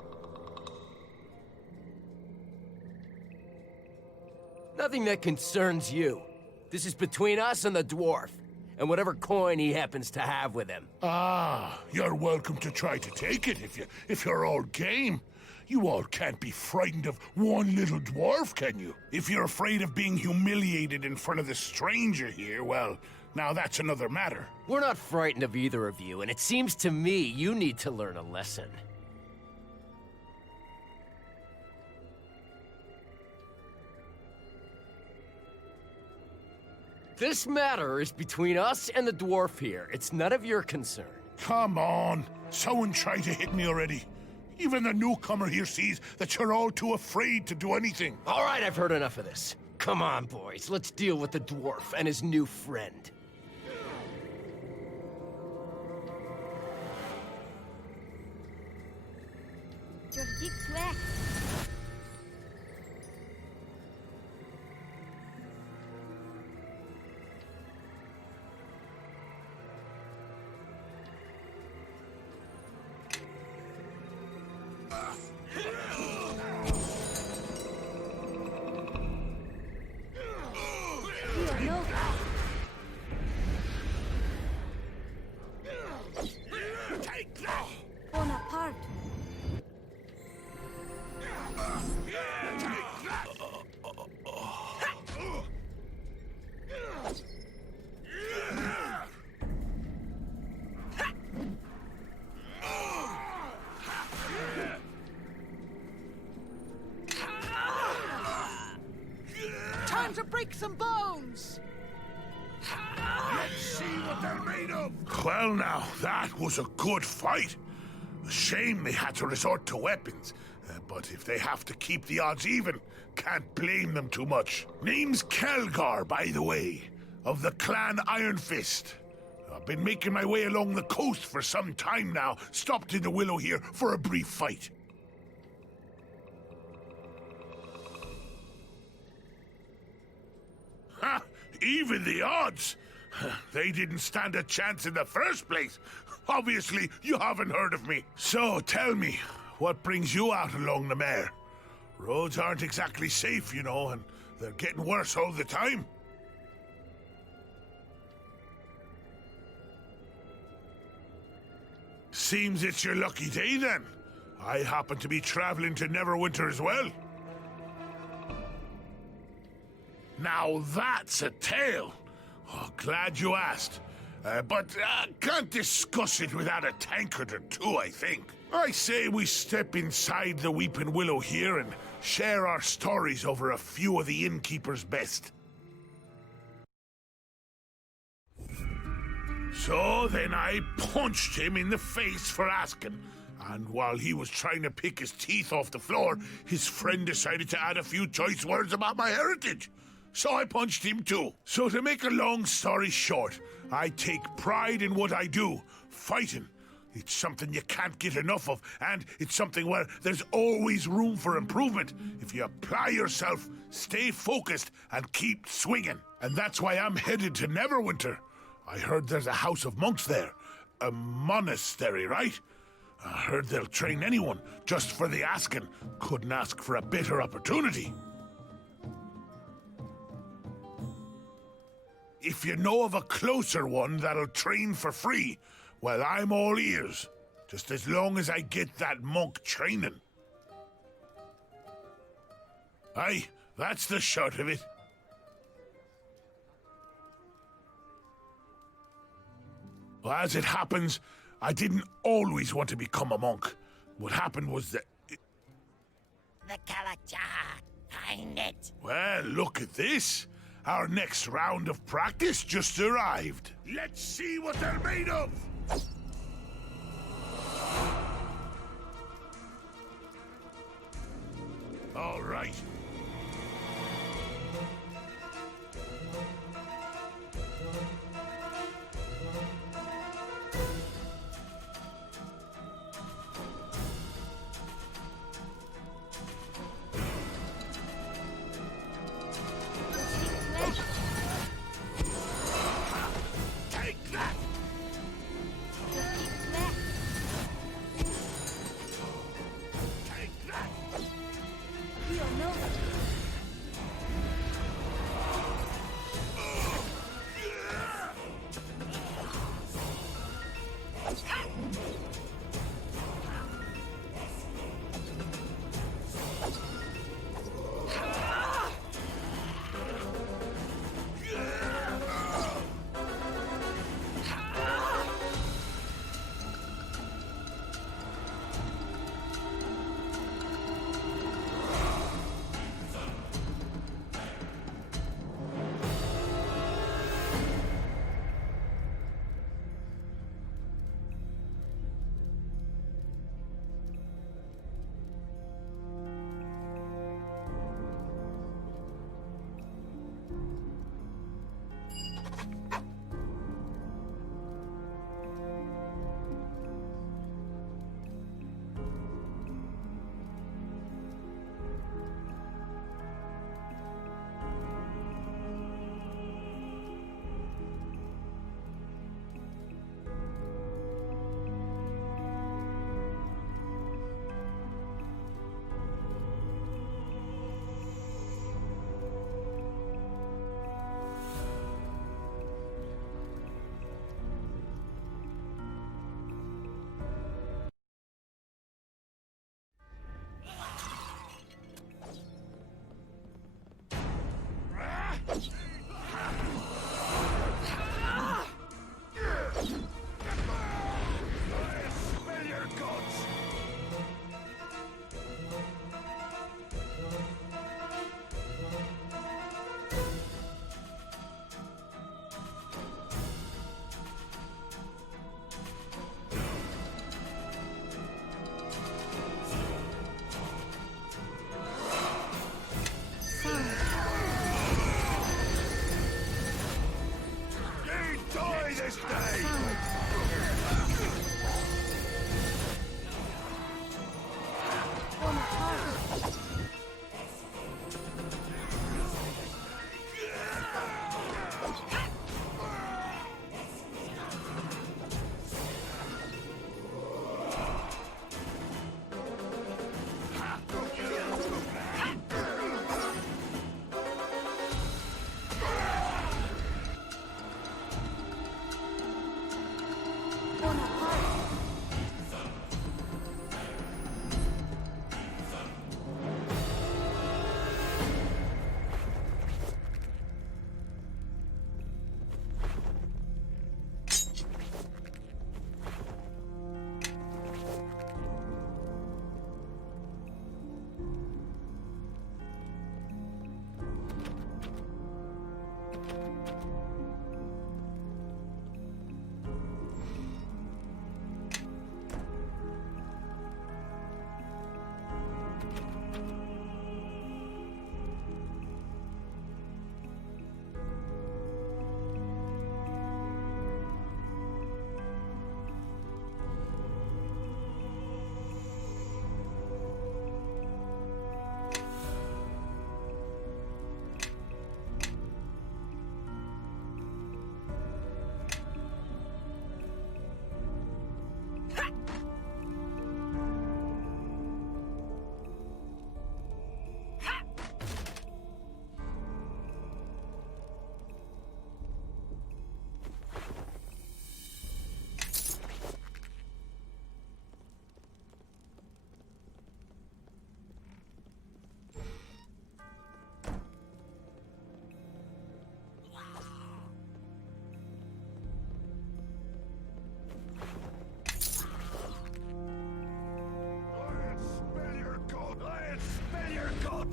Nothing that concerns you. This is between us and the dwarf, and whatever coin he happens to have with him. Ah, you're welcome to try to take it if you're all game. You all can't be frightened of one little dwarf, can you? If you're afraid of being humiliated in front of the stranger here, well, now that's another matter. We're not frightened of either of you, and it seems to me you need to learn a lesson. This matter is between us and the dwarf here. It's none of your concern. Come on. Someone tried to hit me already. Even the newcomer here sees that you're all too afraid to do anything. All right, I've heard enough of this. Come on, boys. Let's deal with the dwarf and his new friend. Bonaparte. Time to break some bones! Let's see what they're made of. Well now, that was a good fight. A shame they had to resort to weapons. But if they have to keep the odds even, can't blame them too much. Name's Kelgar, by the way, of the clan Iron Fist. I've been making my way along the coast for some time now. Stopped in the Willow here for a brief fight. Ha! Even the odds! They didn't stand a chance in the first place. Obviously, you haven't heard of me. So, tell me, what brings you out along the mare? Roads aren't exactly safe, you know, and they're getting worse all the time. Seems it's your lucky day, then. I happen to be traveling to Neverwinter as well. Now that's a tale. Oh, glad you asked. But can't discuss it without a tankard or two, I think. I say we step inside the Weeping Willow here and share our stories over a few of the innkeeper's best. So then I punched him in the face for asking. And while he was trying to pick his teeth off the floor, his friend decided to add a few choice words about my heritage. So I punched him too. So to make a long story short, I take pride in what I do, fighting. It's something you can't get enough of, and it's something where there's always room for improvement if you apply yourself, stay focused, and keep swinging. And that's why I'm headed to Neverwinter. I heard there's a house of monks there. A monastery, right? I heard they'll train anyone, just for the asking. Couldn't ask for a better opportunity. If you know of a closer one that'll train for free, well, I'm all ears. Just as long as I get that monk training. Aye, that's the short of it. Well, as it happens, I didn't always want to become a monk. What happened was that... The Kalaja, find it. Well, look at this. Our next round of practice just arrived. Let's see what they're made of! All right. Time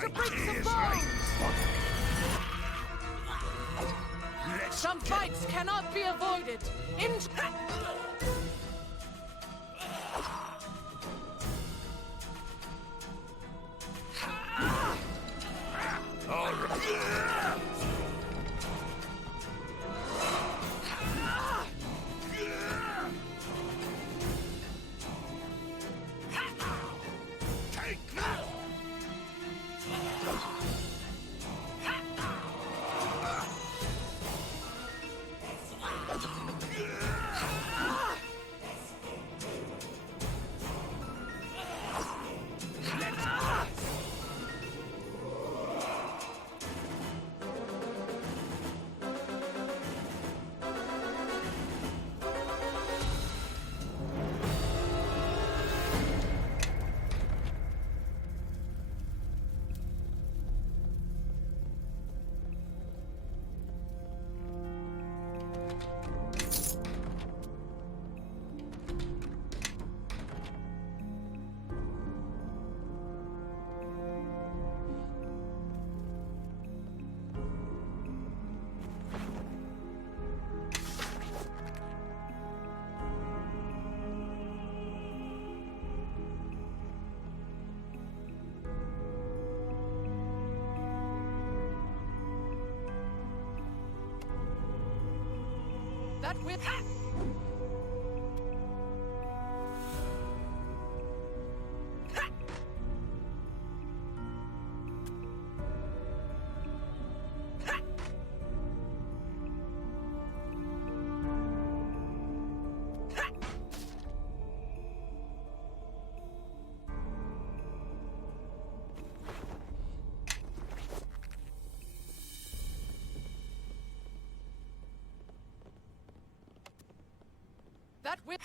to break some bones! Some fights cannot be avoided. That will... That will...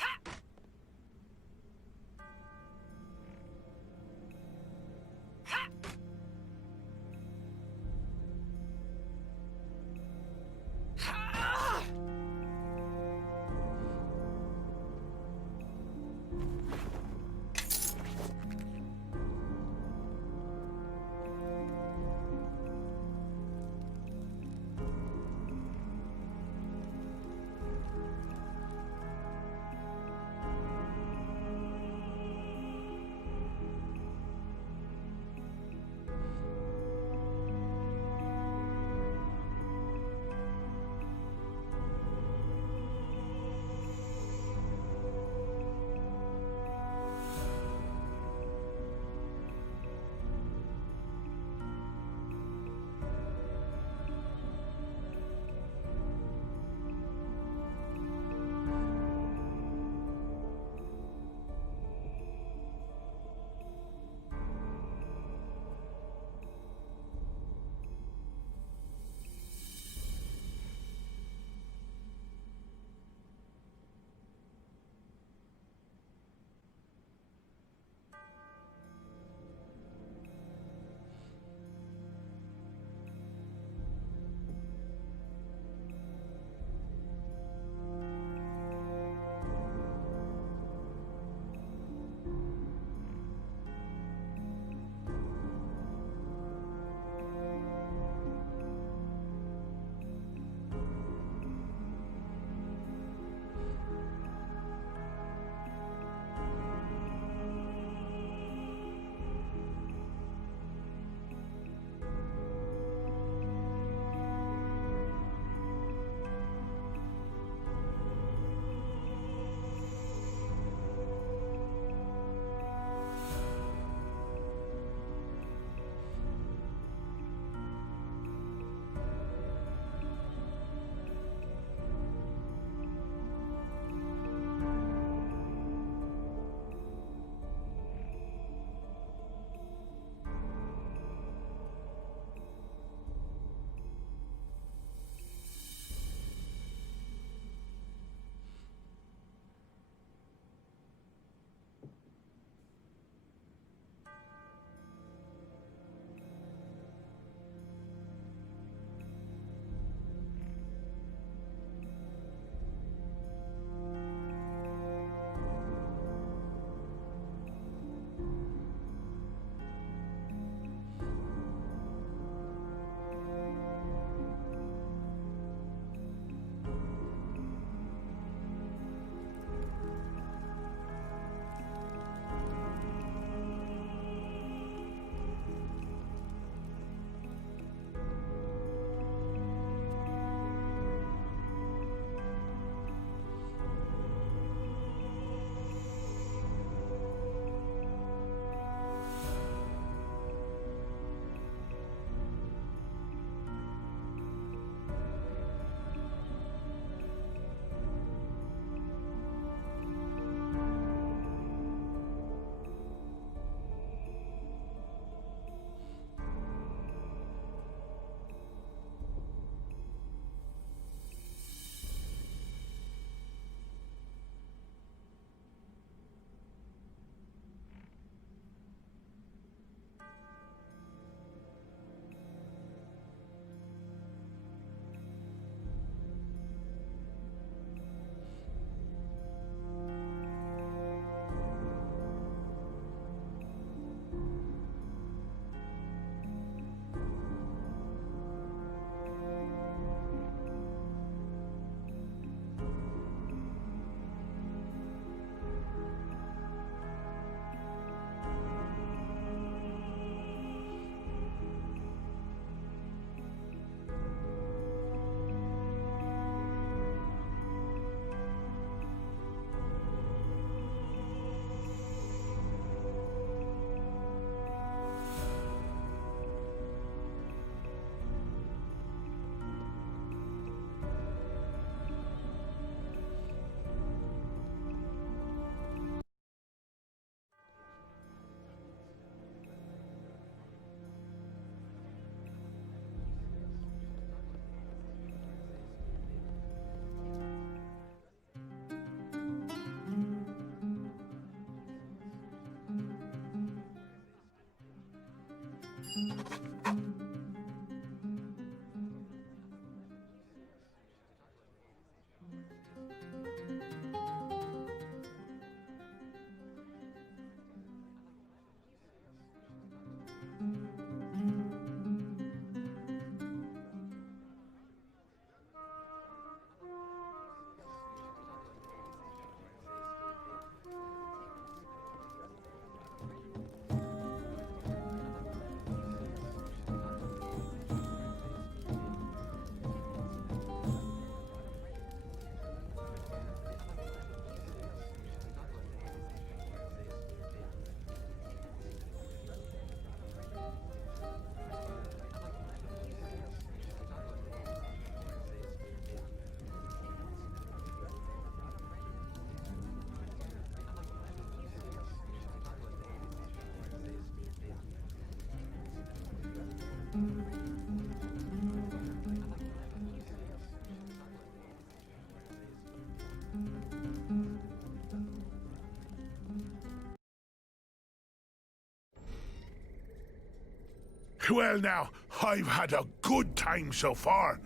Well now, I've had a good time so far.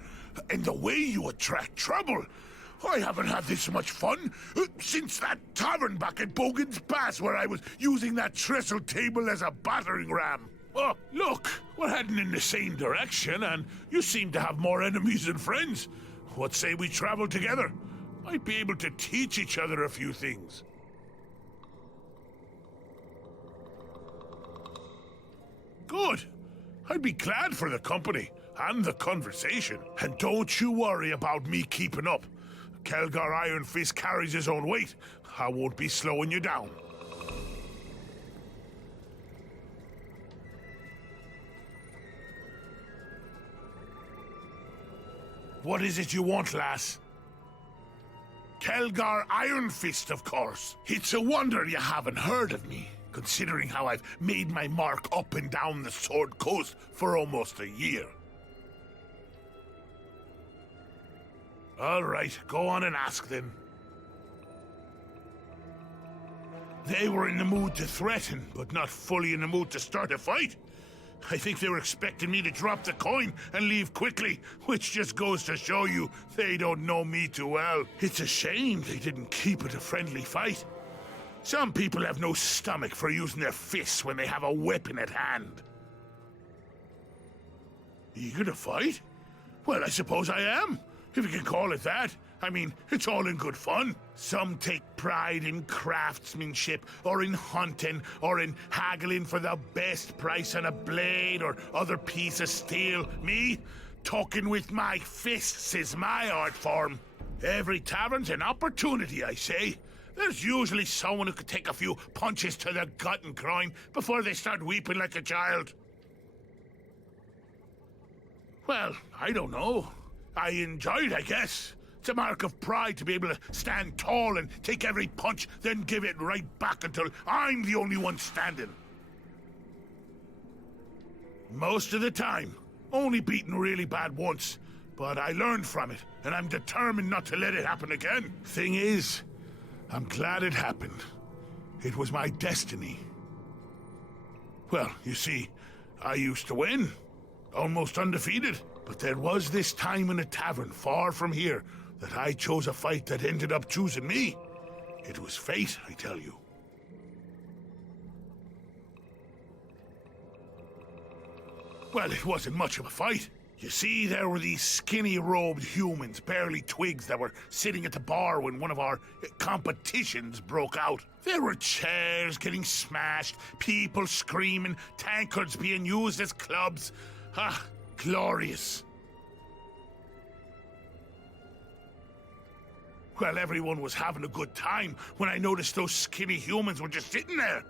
And the way you attract trouble, I haven't had this much fun since that tavern back at Bogan's Pass where I was using that trestle table as a battering ram. Oh, look, we're heading in the same direction, and you seem to have more enemies than friends. What say we travel together? Might be able to teach each other a few things. Good. I'd be glad for the company and the conversation. And don't you worry about me keeping up. Kelgar Iron Fist carries his own weight. I won't be slowing you down. What is it you want, lass? Kelgar Iron Fist, of course. It's a wonder you haven't heard of me, considering how I've made my mark up and down the Sword Coast for almost a year. All right, go on and ask then. They were in the mood to threaten, but not fully in the mood to start a fight. I think they were expecting me to drop the coin and leave quickly, which just goes to show you they don't know me too well. It's a shame they didn't keep it a friendly fight. Some people have no stomach for using their fists when they have a weapon at hand. Eager to fight? Well, I suppose I am, if you can call it that. I mean, it's all in good fun. Some take pride in craftsmanship, or in hunting, or in haggling for the best price on a blade or other piece of steel. Me? Talking with my fists is my art form. Every tavern's an opportunity, I say. There's usually someone who could take a few punches to the gut and groin before they start weeping like a child. Well, I don't know. I enjoy it, I guess. It's a mark of pride to be able to stand tall and take every punch, then give it right back until I'm the only one standing. Most of the time. Only beaten really bad once. But I learned from it, and I'm determined not to let it happen again. Thing is, I'm glad it happened. It was my destiny. Well, you see, I used to win. Almost undefeated. But there was this time in a tavern far from here that I chose a fight that ended up choosing me. It was fate, I tell you. Well, it wasn't much of a fight. You see, there were these skinny-robed humans, barely twigs, that were sitting at the bar when one of our competitions broke out. There were chairs getting smashed, people screaming, tankards being used as clubs. Ah, glorious. Well, everyone was having a good time when I noticed those skinny humans were just sitting there,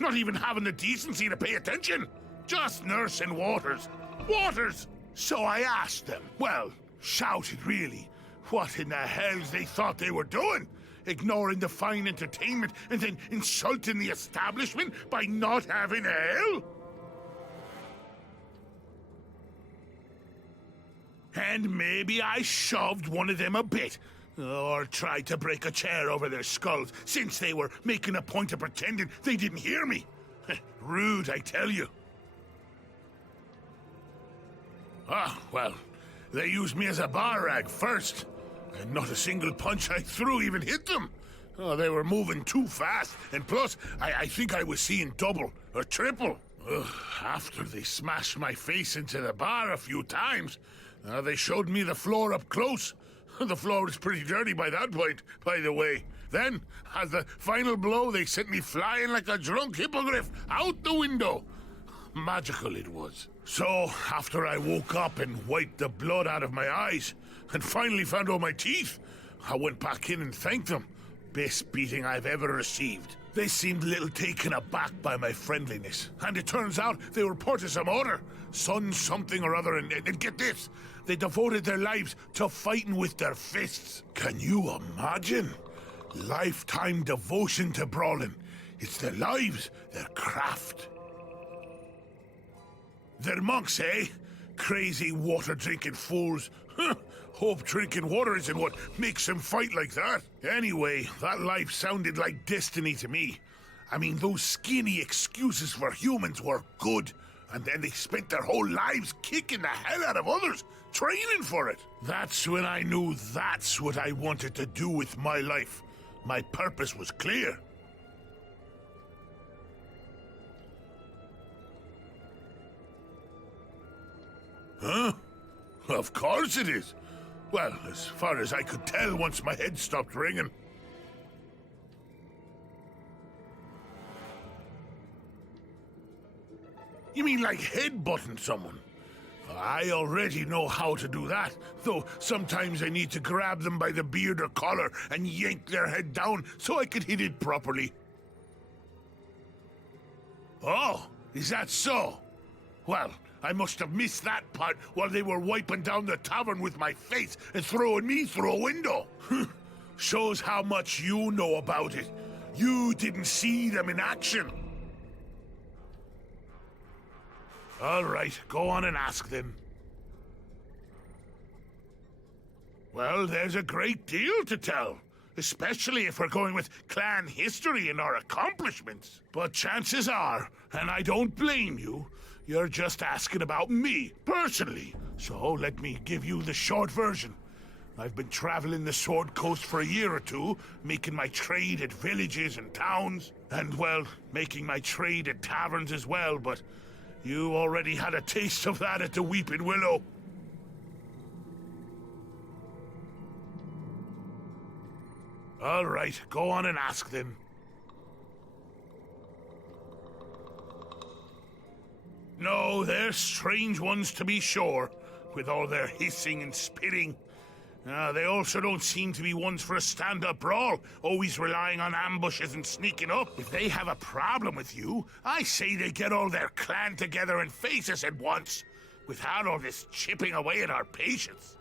not even having the decency to pay attention, just nursing Waters. Waters! So I asked them, well, shouted really, what in the hells they thought they were doing, ignoring the fine entertainment and then insulting the establishment by not having ale? And maybe I shoved one of them a bit, or tried to break a chair over their skulls, since they were making a point of pretending they didn't hear me. Rude, I tell you. Ah, well, they used me as a bar rag first, and not a single punch I threw even hit them. Oh, they were moving too fast, and plus, I think I was seeing double, or triple. Ugh, after they smashed my face into the bar a few times, they showed me the floor up close. The floor was pretty dirty by that point, by the way. Then, as the final blow, they sent me flying like a drunk hippogriff out the window. Magical it was. So, after I woke up and wiped the blood out of my eyes, and finally found all my teeth, I went back in and thanked them. Best beating I've ever received. They seemed a little taken aback by my friendliness, and it turns out they were part of some order. Son something or other, and get this, they devoted their lives to fighting with their fists. Can you imagine? Lifetime devotion to brawling. It's their lives, their craft. They're monks, eh? Crazy water-drinking fools. Hope drinking water isn't what makes them fight like that. Anyway, that life sounded like destiny to me. I mean, those skinny excuses for humans were good. And then they spent their whole lives kicking the hell out of others, training for it. That's when I knew that's what I wanted to do with my life. My purpose was clear. Huh? Of course it is. Well, as far as I could tell once my head stopped ringing. You mean like headbutting someone? I already know how to do that, though sometimes I need to grab them by the beard or collar and yank their head down so I can hit it properly. Oh, is that so? Well, I must have missed that part while they were wiping down the tavern with my face and throwing me through a window. Shows how much you know about it. You didn't see them in action. All right, go on and ask them. Well, there's a great deal to tell, especially if we're going with clan history and our accomplishments. But chances are, and I don't blame you, you're just asking about me, personally. So let me give you the short version. I've been traveling the Sword Coast for a year or two, making my trade at villages and towns, and, well, making my trade at taverns as well, but you already had a taste of that at the Weeping Willow. All right, go on and ask them. No, they're strange ones to be sure, with all their hissing and spitting. They also don't seem to be ones for a stand-up brawl, always relying on ambushes and sneaking up. If they have a problem with you, I say they get all their clan together and face us at once, without all this chipping away at our patience.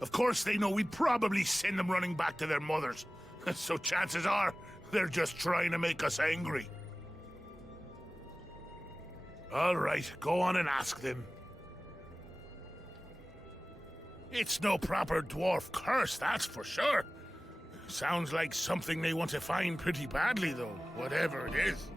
Of course, they know we'd probably send them running back to their mothers, so chances are they're just trying to make us angry. All right, go on and ask them. It's no proper dwarf curse, that's for sure. Sounds like something they want to find pretty badly, though, whatever it is.